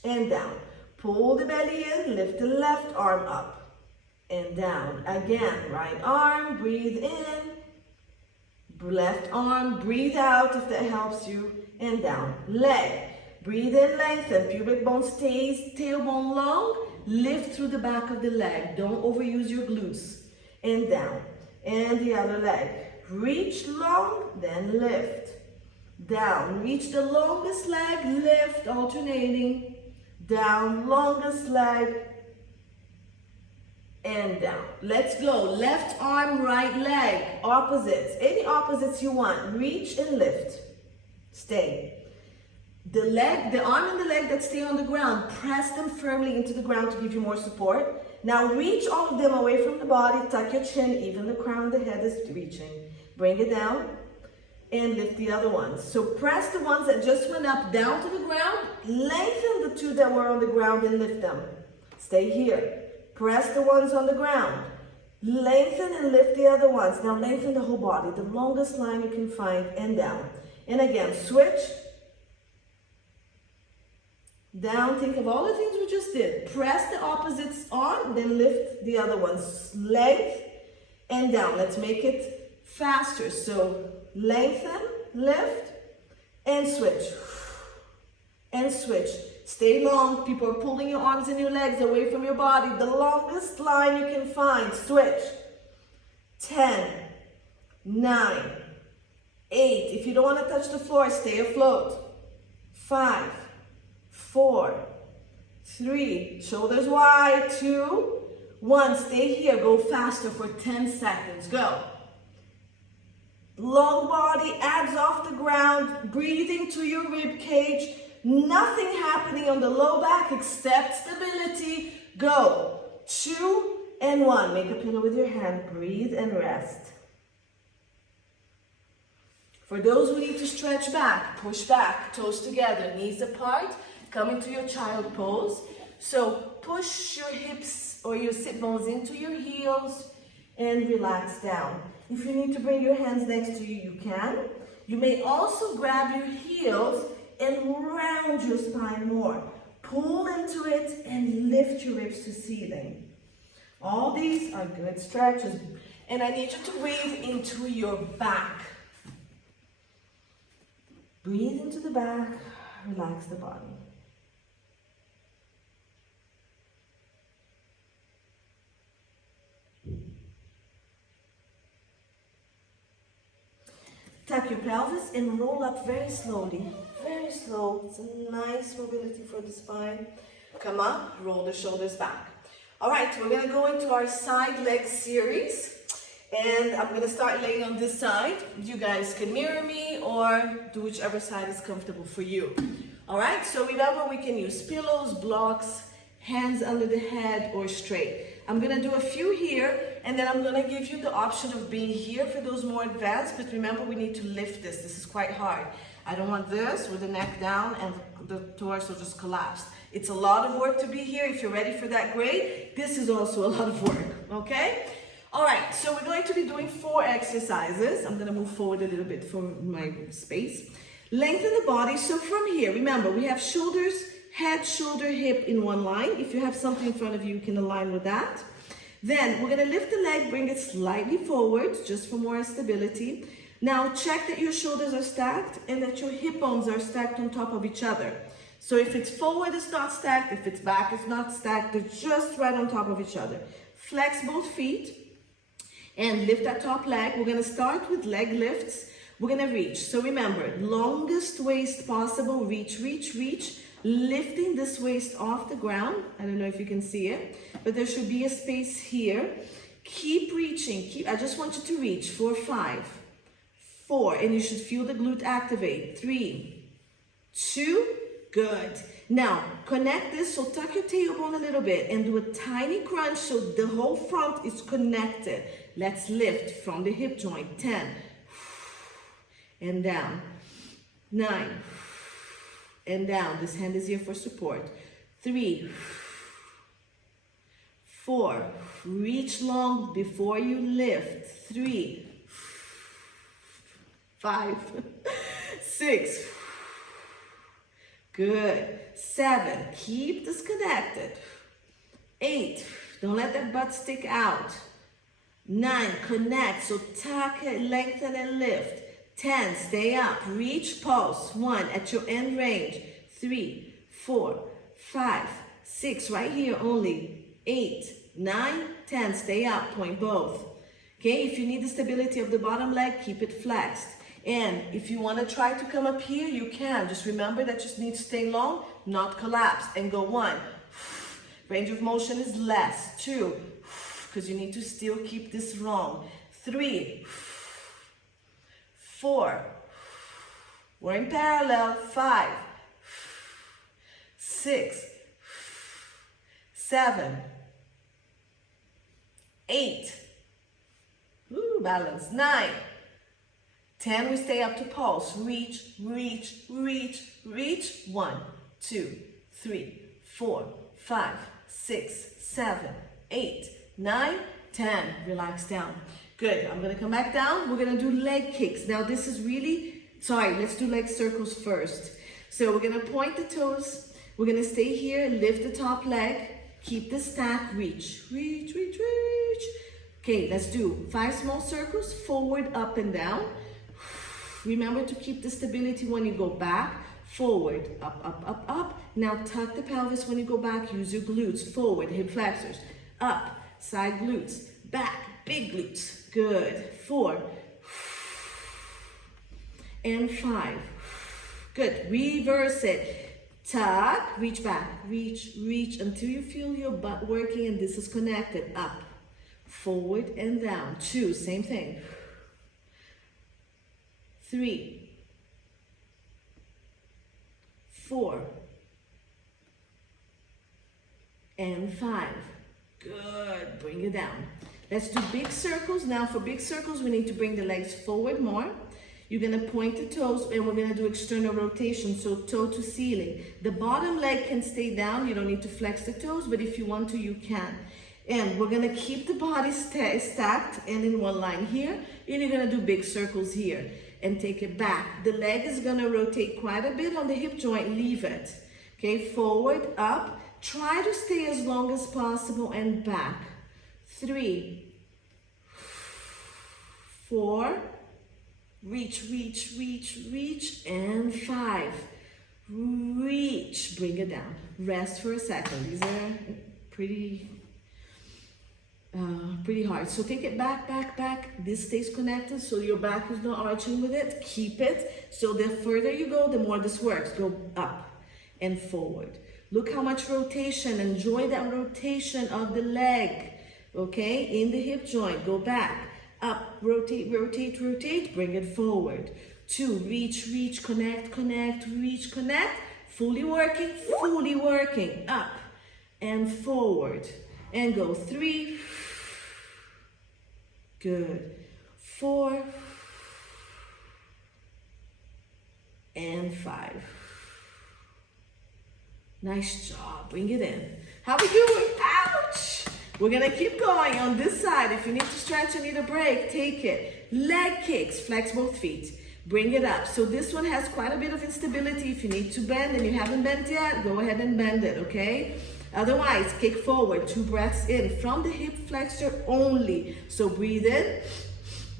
and down. Pull the belly in, lift the left arm up and down. Again, right arm, breathe in. Left arm, breathe out if that helps you, and down. Leg, breathe in, lengthen. Pubic bone stays, tailbone long. Lift through the back of the leg. Don't overuse your glutes. And down. And the other leg. Reach long, then lift. Down. Reach the longest leg, lift, alternating. Down, longest leg, and down. Let's go. Left arm, right leg. Opposites. Any opposites you want. Reach and lift. Stay. The leg, the arm and the leg that stay on the ground, press them firmly into the ground to give you more support. Now reach all of them away from the body. Tuck your chin. Even the crown of the head is reaching. Bring it down. And lift the other ones. So press the ones that just went up down to the ground. Lengthen the two that were on the ground and lift them. Stay here. Press the ones on the ground. Lengthen and lift the other ones. Now lengthen the whole body. The longest line you can find and down. And again, switch. Down. Think of all the things we just did. Press the opposites on, then lift the other ones. Length and down. Let's make it faster. So lengthen, lift, and switch. And switch. Stay long. People are pulling your arms and your legs away from your body. The longest line you can find. Switch. 10, 9, 8. If you don't want to touch the floor, stay afloat. 5, 4, 3. Shoulders wide. 2, 1. Stay here. Go faster for 10 seconds. Go. Long body, abs off the ground, breathing to your rib cage. Nothing happening on the low back except stability. Go. 2 and 1. Make a pillow with your hand. Breathe and rest. For those who need to stretch back, push back, toes together, knees apart, come into your child pose. So push your hips or your sit bones into your heels and relax down. If you need to bring your hands next to you, you can. You may also grab your heels and round your spine more. Pull into it and lift your ribs to ceiling. All these are good stretches. And I need you to breathe into your back. Breathe into the back, relax the body. Tuck your pelvis and roll up very slowly. Very slow. It's a nice mobility for the spine. Come up, roll the shoulders back. All right, we're going to go into our side leg series. And I'm going to start laying on this side. You guys can mirror me or do whichever side is comfortable for you. All right, so remember we can use pillows, blocks, hands under the head or straight. I'm going to do a few here and then I'm going to give you the option of being here for those more advanced, but remember we need to lift this. This is quite hard. I don't want this with the neck down and the torso just collapsed. It's a lot of work to be here. If you're ready for that, great. This is also a lot of work, okay? All right, so we're going to be doing 4 exercises. I'm going to move forward a little bit for my space. Lengthen the body. So from here, remember, we have shoulders, head, shoulder, hip in one line. If you have something in front of you, you can align with that. Then we're going to lift the leg, bring it slightly forward, just for more stability. Now check that your shoulders are stacked and that your hip bones are stacked on top of each other. So if it's forward, it's not stacked. If it's back, it's not stacked. They're just right on top of each other. Flex both feet. And lift that top leg. We're going to start with leg lifts. We're going to reach. So remember, longest waist possible. Reach, reach, reach. Lifting this waist off the ground. I don't know if you can see it, but there should be a space here. Keep reaching. I just want you to reach. 4, 5, 4. And you should feel the glute activate. 3, 2. Good. Now, connect this. So tuck your tailbone a little bit and do a tiny crunch so the whole front is connected. Let's lift from the hip joint. 10. And down. 9. And down. This hand is here for support. 3, 4, reach long before you lift. 3, 5, 6, good. 7, keep this connected. 8, don't let that butt stick out. 9, connect, so tuck it, lengthen and lift. 10, stay up, reach, pulse. 1, at your end range. 3, 4, 5, 6, right here only. 8, 9, 10, stay up, point both. Okay, if you need the stability of the bottom leg, keep it flexed. And if you want to try to come up here, you can. Just remember that you need to stay long, not collapse. And go 1. Range of motion is less. 2, because you need to still keep this long. 3, 4, we're in parallel. 5, 6, 7, 8, balance. 9, 10, we stay up to pulse. Reach, reach, reach, reach. 1, 2, 3, 4, 5, 6, 7, 8, 9, 10. Relax down. Good. I'm going to come back down. We're going to do leg kicks. Now this is really, let's do leg circles first. So we're going to point the toes. We're going to stay here, lift the top leg, keep the stack, reach, reach, reach, reach. Okay, let's do 5 small circles, forward, up and down. Remember to keep the stability when you go back, forward, up, up, up, up. Now tuck the pelvis when you go back, use your glutes, forward, hip flexors, up, side glutes, back, big glutes. Good. 4 and 5. Good. Reverse it. Tuck, reach back, reach, reach until you feel your butt working and this is connected. Up, forward and down. 2, same thing. 3, 4 and 5. Good. Bring it down. Let's do big circles. Now for big circles, we need to bring the legs forward more. You're going to point the toes and we're going to do external rotation, so toe to ceiling. The bottom leg can stay down. You don't need to flex the toes, but if you want to, you can. And we're going to keep the body stacked and in one line here. And you're going to do big circles here and take it back. The leg is going to rotate quite a bit on the hip joint. Leave it. Okay, forward, up. Try to stay as long as possible and back. 3, 4, reach, reach, reach, reach, and 5. Reach, bring it down. Rest for a second. These are pretty hard. So take it back, back, back. This stays connected, so your back is not arching with it. Keep it. So the further you go, the more this works. Go up and forward. Look how much rotation. Enjoy that rotation of the leg. Okay, in the hip joint. Go back. Up, rotate, rotate, rotate, bring it forward. 2, reach, reach, connect, connect, reach, connect. Fully working, up and forward. And go 3, good, 4, and 5. Nice job, bring it in. How we doing? Ouch! We're gonna keep going on this side. If you need to stretch and need a break, take it. Leg kicks, flex both feet. Bring it up. So this one has quite a bit of instability. If you need to bend and you haven't bent yet, go ahead and bend it, okay? Otherwise, kick forward, 2 breaths in from the hip flexor only. So breathe in.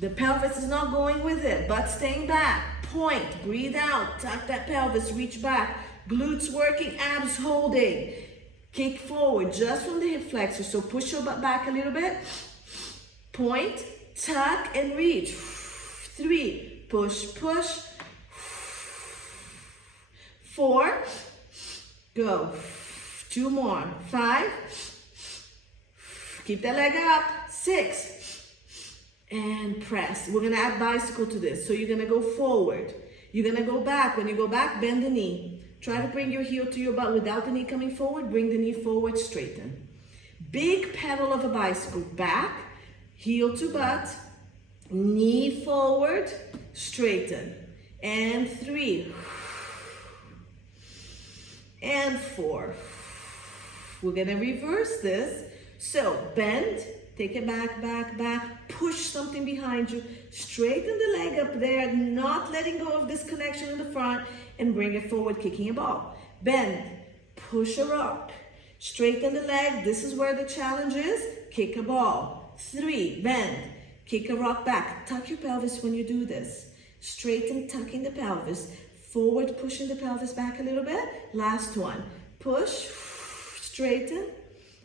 The pelvis is not going with it, but staying back. Point, breathe out, tuck that pelvis, reach back. Glutes working, abs holding. Kick forward just from the hip flexor. So push your butt back a little bit. Point, tuck, and reach. 3, push, push. 4, go. 2 more. 5, keep that leg up. 6, and press. We're gonna add bicycle to this. So you're gonna go forward. You're gonna go back. When you go back, bend the knee. Try to bring your heel to your butt without the knee coming forward. Bring the knee forward, straighten. Big pedal of a bicycle. Back, heel to butt, knee forward, straighten. And 3, and 4, We're gonna reverse this. So bend, take it back, back, back, push something behind you, straighten the leg up there, not letting go of this connection in the front, and bring it forward, kicking a ball. Bend, push a rock, straighten the leg. This is where the challenge is. Kick a ball. 3, bend, kick a rock back. Tuck your pelvis when you do this. Straighten, tucking the pelvis. Forward, pushing the pelvis back a little bit. Last one. Push, straighten,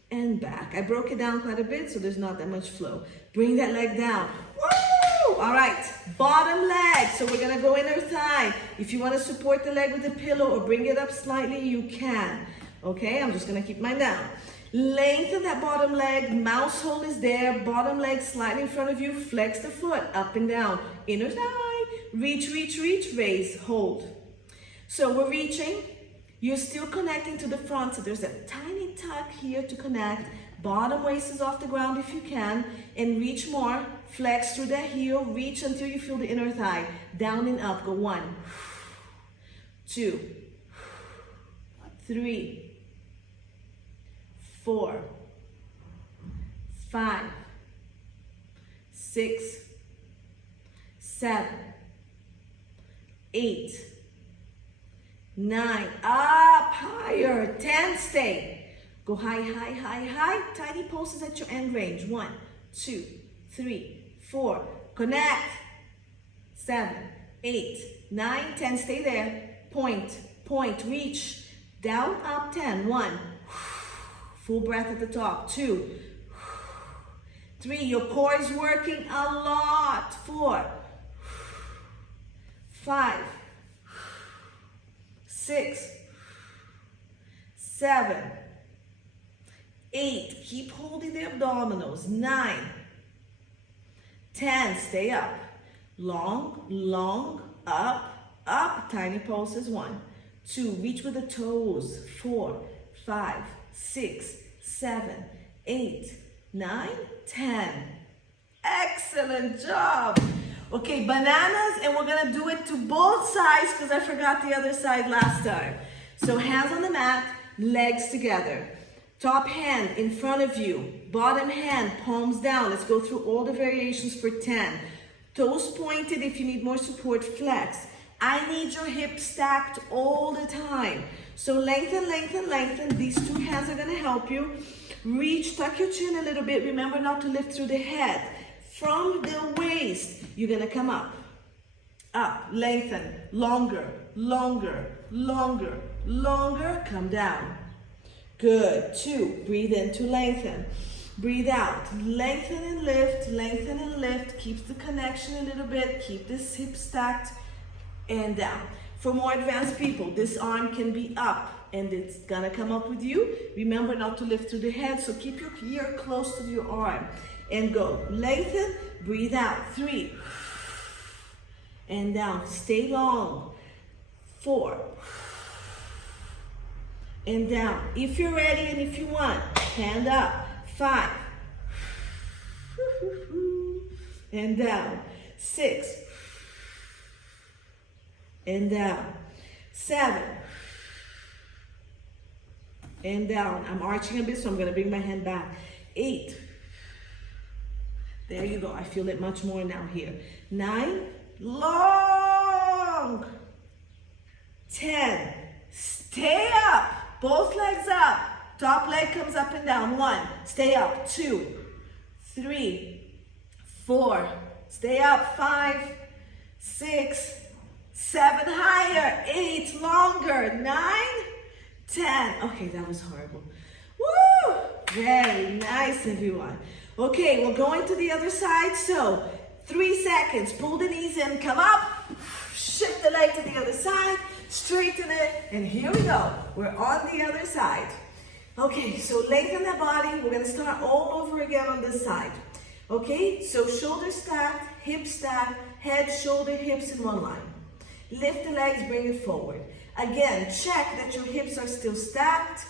and back. I broke it down quite a bit, so there's not that much flow. Bring that leg down. Woo! All right, bottom leg. So we're gonna go inner thigh. If you wanna support the leg with a pillow or bring it up slightly, you can. Okay, I'm just gonna keep mine down. Lengthen that bottom leg, mouse hole is there, bottom leg slightly in front of you, flex the foot, up and down, inner thigh, reach, reach, reach, raise, hold. So we're reaching, you're still connecting to the front, so there's a tiny tuck here to connect, bottom waist is off the ground if you can, and reach more, flex through that heel, reach until you feel the inner thigh, down and up, go 1, 2, 3, 4, 5, 6, 7, 8, 9, up higher, 10, stay. Go high, high, high, high, tiny pulses at your end range. 1, 2, 3, 4, connect. 7, 8, 9, 10, stay there. Point, point, reach, down, up, 10, 1. Full breath at the top. 2, 3, your core is working a lot. 4, 5, 6, 7, 8, keep holding the abdominals. 9, 10, stay up. Long, long, up, up, tiny pulses. 1, 2, reach with the toes. 4, 5, 6, 7, 8, 9, 10. Excellent job. Okay, bananas, and we're gonna do it to both sides because I forgot the other side last time. So hands on the mat, legs together. Top hand in front of you, bottom hand, palms down. Let's go through all the variations for 10. Toes pointed if you need more support, flex. I need your hips stacked all the time. So lengthen, lengthen, lengthen. These two hands are gonna help you. Reach, tuck your chin a little bit. Remember not to lift through the head. From the waist, you're gonna come up, lengthen, longer, longer, longer, longer, come down. Good, 2, breathe in to lengthen. Breathe out, lengthen and lift, keep the connection a little bit, keep this hip stacked, and down. For more advanced people, this arm can be up, and it's gonna come up with you. Remember not to lift through the head, so keep your ear close to your arm. And go, lengthen, breathe out, 3, and down, stay long, 4, and down. If you're ready and if you want, hand up, 5, and down, 6, and down, 7, and down. I'm arching a bit, so I'm gonna bring my hand back, 8, there you go. I feel it much more now here. 9, long. 10, stay up. Both legs up. Top leg comes up and down. 1, stay up. 2, 3, 4, stay up. 5, 6, 7, higher. 8, longer. 9, 10. Okay, that was horrible. Woo! Very nice, everyone. Okay, we're going to the other side. So 3 seconds, pull the knees in, come up, shift the leg to the other side, straighten it, and here we go. We're on the other side. Okay, so lengthen the body. We're gonna start all over again on this side. Okay, so shoulder stacked, hip stacked, head, shoulder, hips in one line. Lift the legs, bring it forward. Again, check that your hips are still stacked.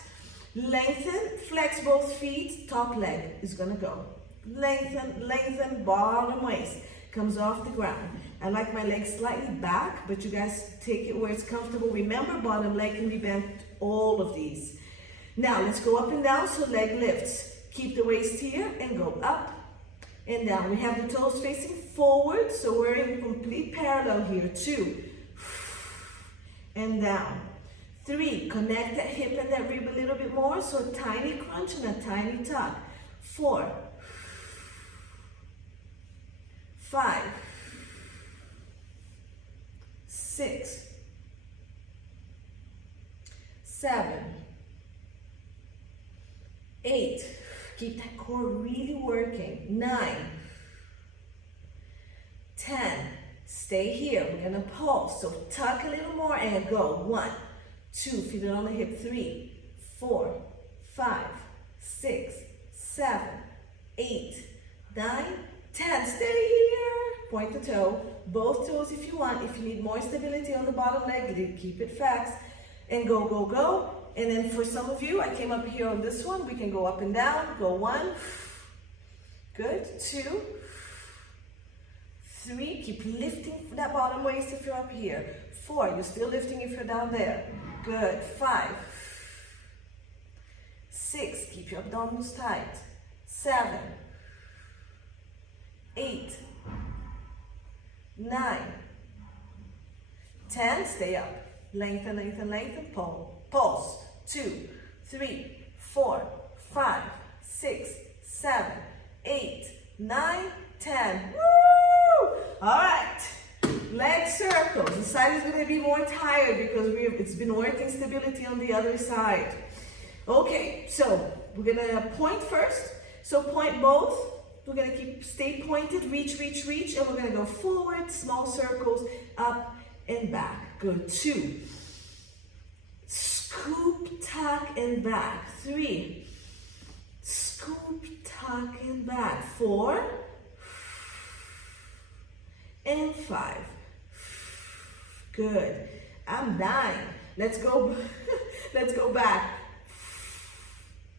Lengthen, flex both feet, top leg is gonna go. Lengthen, lengthen, bottom waist comes off the ground. I like my legs slightly back, but you guys take it where it's comfortable. Remember, bottom leg can be bent, all of these. Now let's go up and down, so leg lifts. Keep the waist here and go up and down. We have the toes facing forward, so we're in complete parallel here. 2, and down. 3, connect that hip and that rib a little bit more, so a tiny crunch and a tiny tuck. 4, 5, 6, 7, 8, keep that core really working. 9, 10, stay here. We're gonna pulse, so tuck a little more and go. 1, 2, feet on the hip. 3, 4, 5, 6, 7, 8, 9, 10. Stay here. Point the toe, both toes if you want. If you need more stability on the bottom leg, keep it flex and go, go, go. And then for some of you, I came up here on this one. We can go up and down. Go 1, good. 2, 3, keep lifting that bottom waist if you're up here. 4, you're still lifting if you're down there. Good. 5, 6, keep your abdominals tight. 7, 8, 9, 10, stay up. Lengthen, lengthen, lengthen, pulse. 2, 3, 4, 5, 6, 7, 8, 9, 10. Woo! All right. Leg circles. The side is going to be more tired because it's been working stability on the other side. Okay, so we're going to point first. So point both. We're going to stay pointed, reach, reach, reach, and we're going to go forward, small circles, up and back. Good. 2. Scoop, tuck, and back. 3. Scoop, tuck, and back. 4. And 5. Good. I'm dying. Let's go. Let's go back.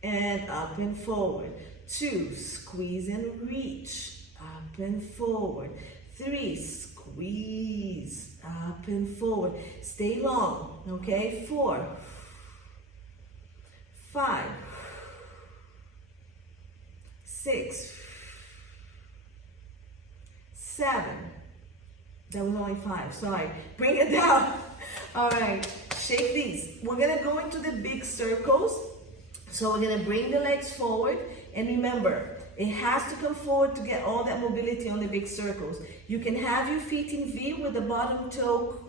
And up and forward. 2, squeeze and reach, up and forward. 3, squeeze, up and forward. Stay long, okay? 4, 5, 6, 7. That was only 5, sorry. Bring it down. All right, shake these. We're gonna go into the big circles. So we're gonna bring the legs forward, and remember, it has to come forward to get all that mobility on the big circles. You can have your feet in V with the bottom toe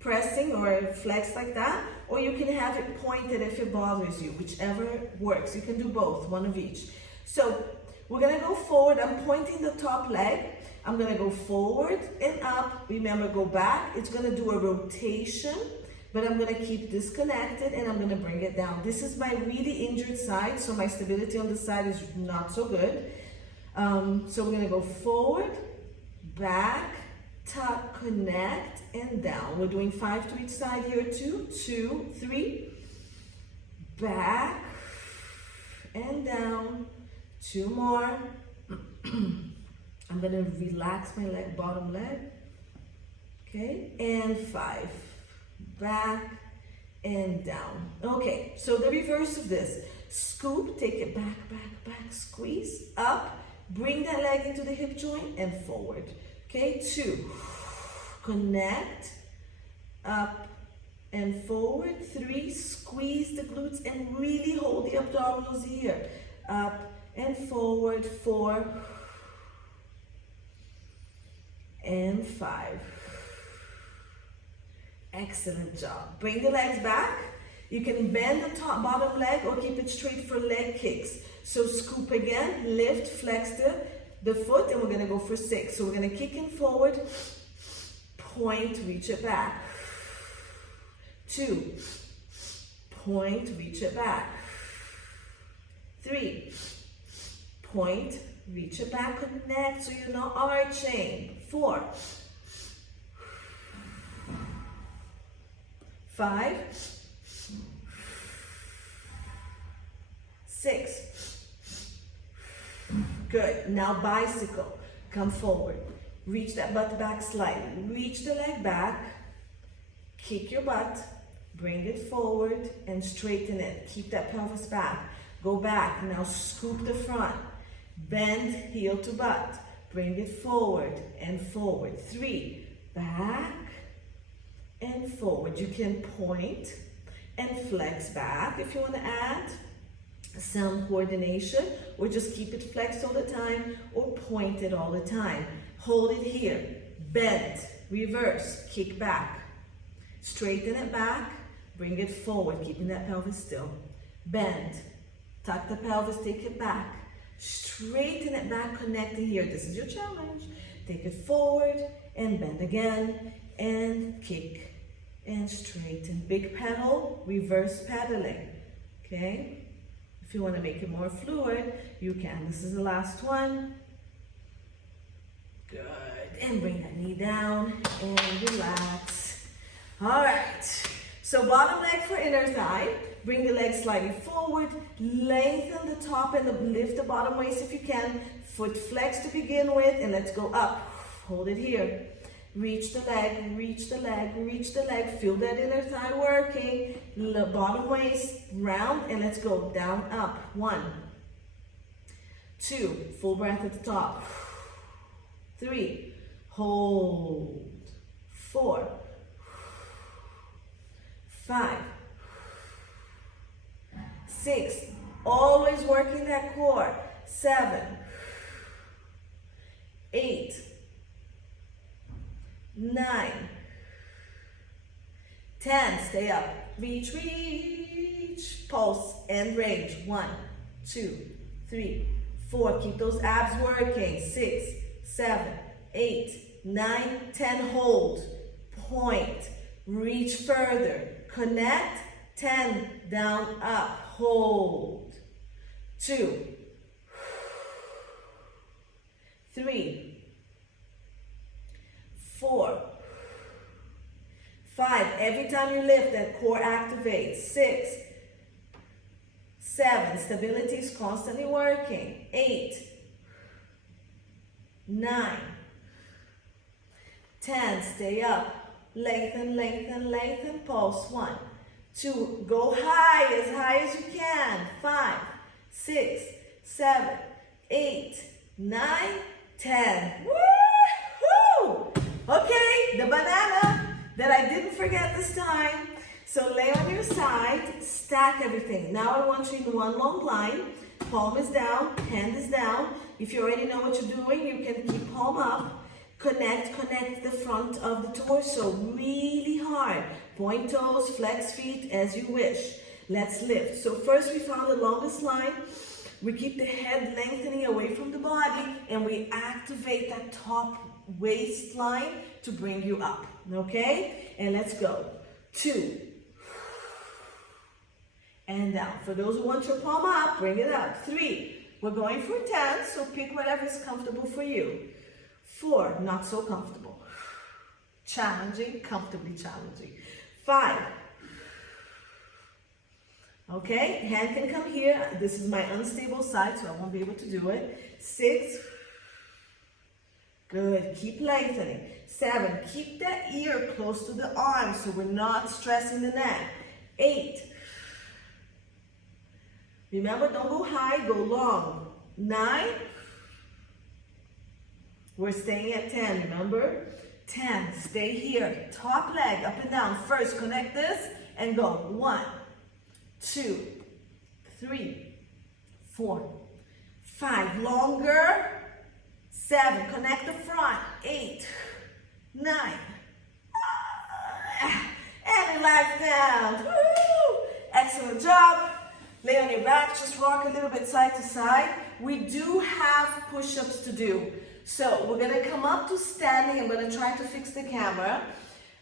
pressing or flex like that, or you can have it pointed if it bothers you, whichever works. You can do both, one of each. So we're gonna go forward. I'm pointing the top leg. I'm gonna go forward and up. Remember, go back. It's gonna do a rotation, but I'm gonna keep this connected and I'm gonna bring it down. This is my really injured side, so my stability on the side is not so good. So we're gonna go forward, back, tuck, connect, and down. We're doing 5 to each side here. 2, 2, 3, back, and down. 2 more. I'm gonna relax my leg, bottom leg. Okay, and 5. Back and down. Okay, so the reverse of this. Scoop, take it back, back, back, squeeze, up, bring that leg into the hip joint and forward. Okay, 2, connect, up and forward. 3, squeeze the glutes and really hold the abdominals here. Up and forward. 4 and 5. Excellent job. Bring the legs back. You can bend the top bottom leg or keep it straight for leg kicks. So scoop again, lift, flex the foot, and we're gonna go for 6. So we're gonna kick in forward, point, reach it back. 2, point, reach it back. 3, point, reach it back, connect so you're not arching. 4, 5, 6. Good. Now bicycle. Come forward. Reach that butt back slightly. Reach the leg back. Kick your butt. Bring it forward and straighten it. Keep that pelvis back. Go back. Now scoop the front. Bend heel to butt. Bring it forward and forward. 3. Back and forward. You can point and flex back if you want to add some coordination, or just keep it flexed all the time, or point it all the time. Hold it here. Bend. Reverse. Kick back. Straighten it back. Bring it forward, keeping that pelvis still. Bend. Tuck the pelvis, take it back. Straighten it back, connect it here. This is your challenge. Take it forward and bend again. And kick and straighten. Big pedal, reverse pedaling. Okay? If you want to make it more fluid, you can. This is the last one. Good. And bring that knee down and relax. All right. So bottom leg for inner thigh. Bring the leg slightly forward. Lengthen the top and lift the bottom waist if you can. Foot flex to begin with, and let's go up. Hold it here. Reach the leg, reach the leg, reach the leg. Feel that inner thigh working. The bottom waist round, and let's go down, up. 1, 2, full breath at the top. 3, hold. 4, 5, 6, always working that core. 7, 8, 9, 10, stay up. Reach, reach, pulse and range. 1, 2, 3, 4, keep those abs working. 6, 7, 8, 9, 10, hold. Point, reach further. Connect, 10, down, up, hold. 2, 3, 4, 5. Every time you lift, that core activates. 6, 7. Stability is constantly working. 8, 9, 10. Stay up. Lengthen, lengthen, lengthen. Pulse. 1, 2. Go high as you can. 5, 6, 7, 8, 9, 10. Woo-hoo! Okay, the banana that I didn't forget this time. So lay on your side, stack everything. Now I want you in one long line. Palm is down, hand is down. If you already know what you're doing, you can keep palm up. Connect the front of the torso really hard. Point toes, flex feet as you wish. Let's lift. So first we found the longest line. We keep the head lengthening away from the body, and we activate that top waistline to bring you up. Okay? And let's go. 2. And down. For those who want your palm up, bring it up. 3. We're going for 10, so pick whatever is comfortable for you. 4, not so comfortable. Challenging, comfortably challenging. 5. Okay, hand can come here. This is my unstable side, so I won't be able to do it. 6. Good, keep lengthening. 7, keep that ear close to the arm so we're not stressing the neck. 8. Remember, don't go high, go long. 9. We're staying at 10, remember? 10, stay here. Top leg, up and down. First, connect this and go. 1, 2, 3, 4, 5. Longer. 7, connect the front. 8, 9. And relax down. Woo! Excellent job. Lay on your back, just rock a little bit side to side. We do have push-ups to do. So we're gonna come up to standing. I'm gonna try to fix the camera.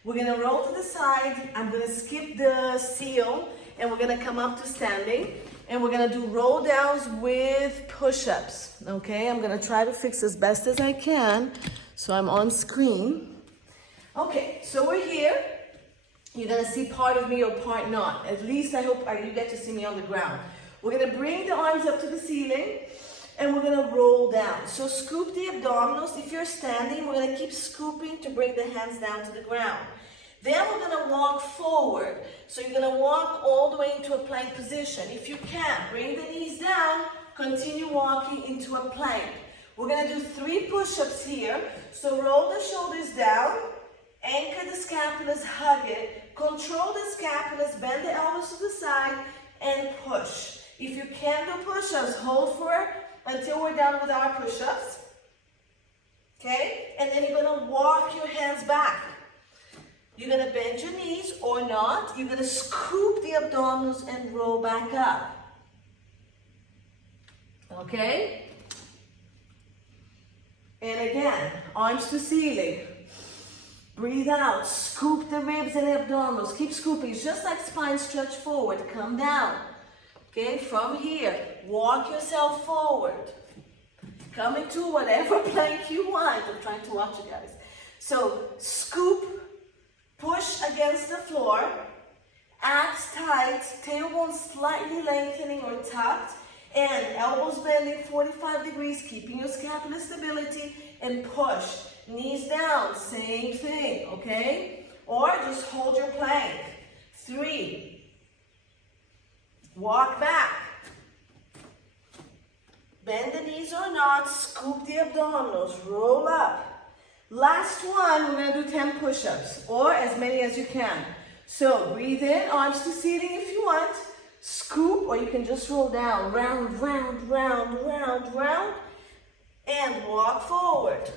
We're gonna roll to the side. I'm gonna skip the seal, and we're gonna come up to standing. And we're gonna do roll downs with push-ups, okay? I'm gonna try to fix as best as I can, so I'm on screen. Okay, so we're here. You're gonna see part of me or part not. At least I hope you get to see me on the ground. We're gonna bring the arms up to the ceiling, and we're gonna roll down. So scoop the abdominals. If you're standing, we're gonna keep scooping to bring the hands down to the ground. Then we're gonna walk forward. So you're gonna walk all the way into a plank position. If you can, bring the knees down, continue walking into a plank. We're gonna do 3 push-ups here. So roll the shoulders down, anchor the scapulas, hug it, control the scapulas, bend the elbows to the side, and push. If you can do push-ups, hold for it until we're done with our push-ups. Okay? And then you're gonna walk your hands back. You're gonna bend your knees or not. You're gonna scoop the abdominals and roll back up. Okay? And again, arms to ceiling. Breathe out, scoop the ribs and the abdominals. Keep scooping, it's just like spine stretch forward. Come down. Okay, from here, walk yourself forward. Come into whatever plank you want. I'm trying to watch you guys. So, scoop, push against the floor, abs tight, tailbone slightly lengthening or tucked, and elbows bending 45 degrees, keeping your scapular stability, and push. Knees down, same thing, okay? Or just hold your plank. 3. Walk back. Bend the knees or not, scoop the abdominals, roll up. Last one, we're gonna do 10 push-ups, or as many as you can. So breathe in, arms to ceiling if you want. Scoop, or you can just roll down, round, round, round, round, round, and walk forward.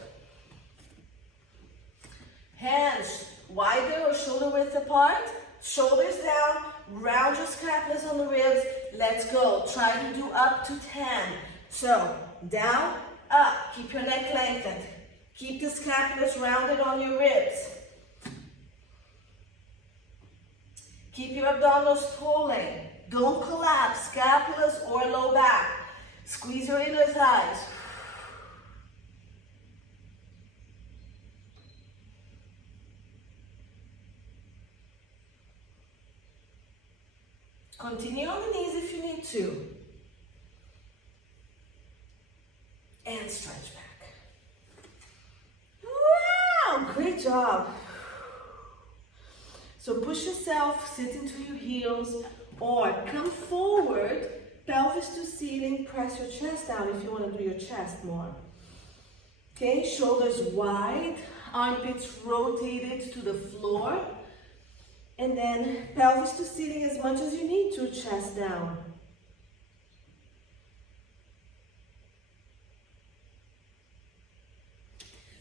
Hands wider or shoulder width apart, shoulders down, round your scapulas on the ribs. Let's go. Try to do up to 10. So, down, up. Keep your neck lengthened. Keep the scapulas rounded on your ribs. Keep your abdominals pulling. Don't collapse, scapulas or low back. Squeeze your inner thighs. Continue on the knees if you need to. And stretch back. Wow, great job. So push yourself, sit into your heels, or come forward, pelvis to ceiling, press your chest down if you want to do your chest more. Okay, shoulders wide, armpits rotated to the floor. And then pelvis to ceiling as much as you need to, chest down.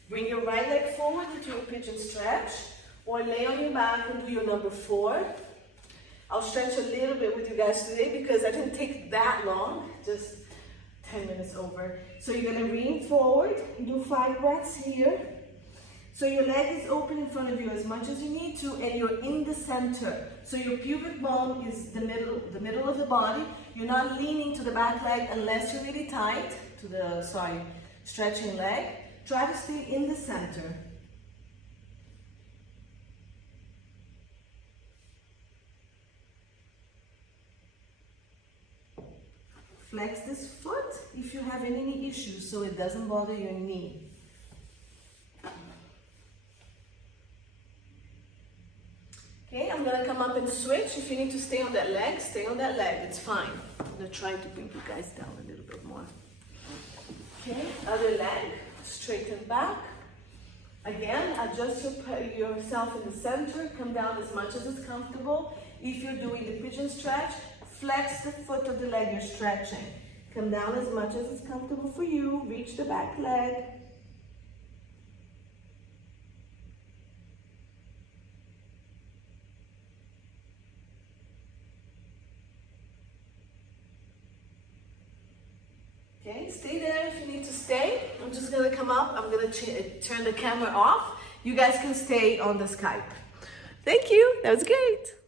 Bring your right leg forward into a pigeon stretch, or lay on your back and do your number 4. I'll stretch a little bit with you guys today because I didn't take that long, just 10 minutes over. So you're gonna lean forward, do 5 breaths here. So your leg is open in front of you as much as you need to, and you're in the center. So your pubic bone is the middle of the body. You're not leaning to the back leg unless you're really tight to the, stretching leg. Try to stay in the center. Flex this foot if you have any knee issues so it doesn't bother your knee. Okay, I'm gonna come up and switch. If you need to stay on that leg, stay on that leg. It's fine. I'm gonna try to bring you guys down a little bit more. Okay, other leg, straighten back. Again, adjust yourself in the center. Come down as much as it's comfortable. If you're doing the pigeon stretch, flex the foot of the leg you're stretching. Come down as much as it's comfortable for you. Reach the back leg. Okay, stay there if you need to stay. I'm just gonna come up. I'm gonna turn the camera off. You guys can stay on the Skype. Thank you. That was great.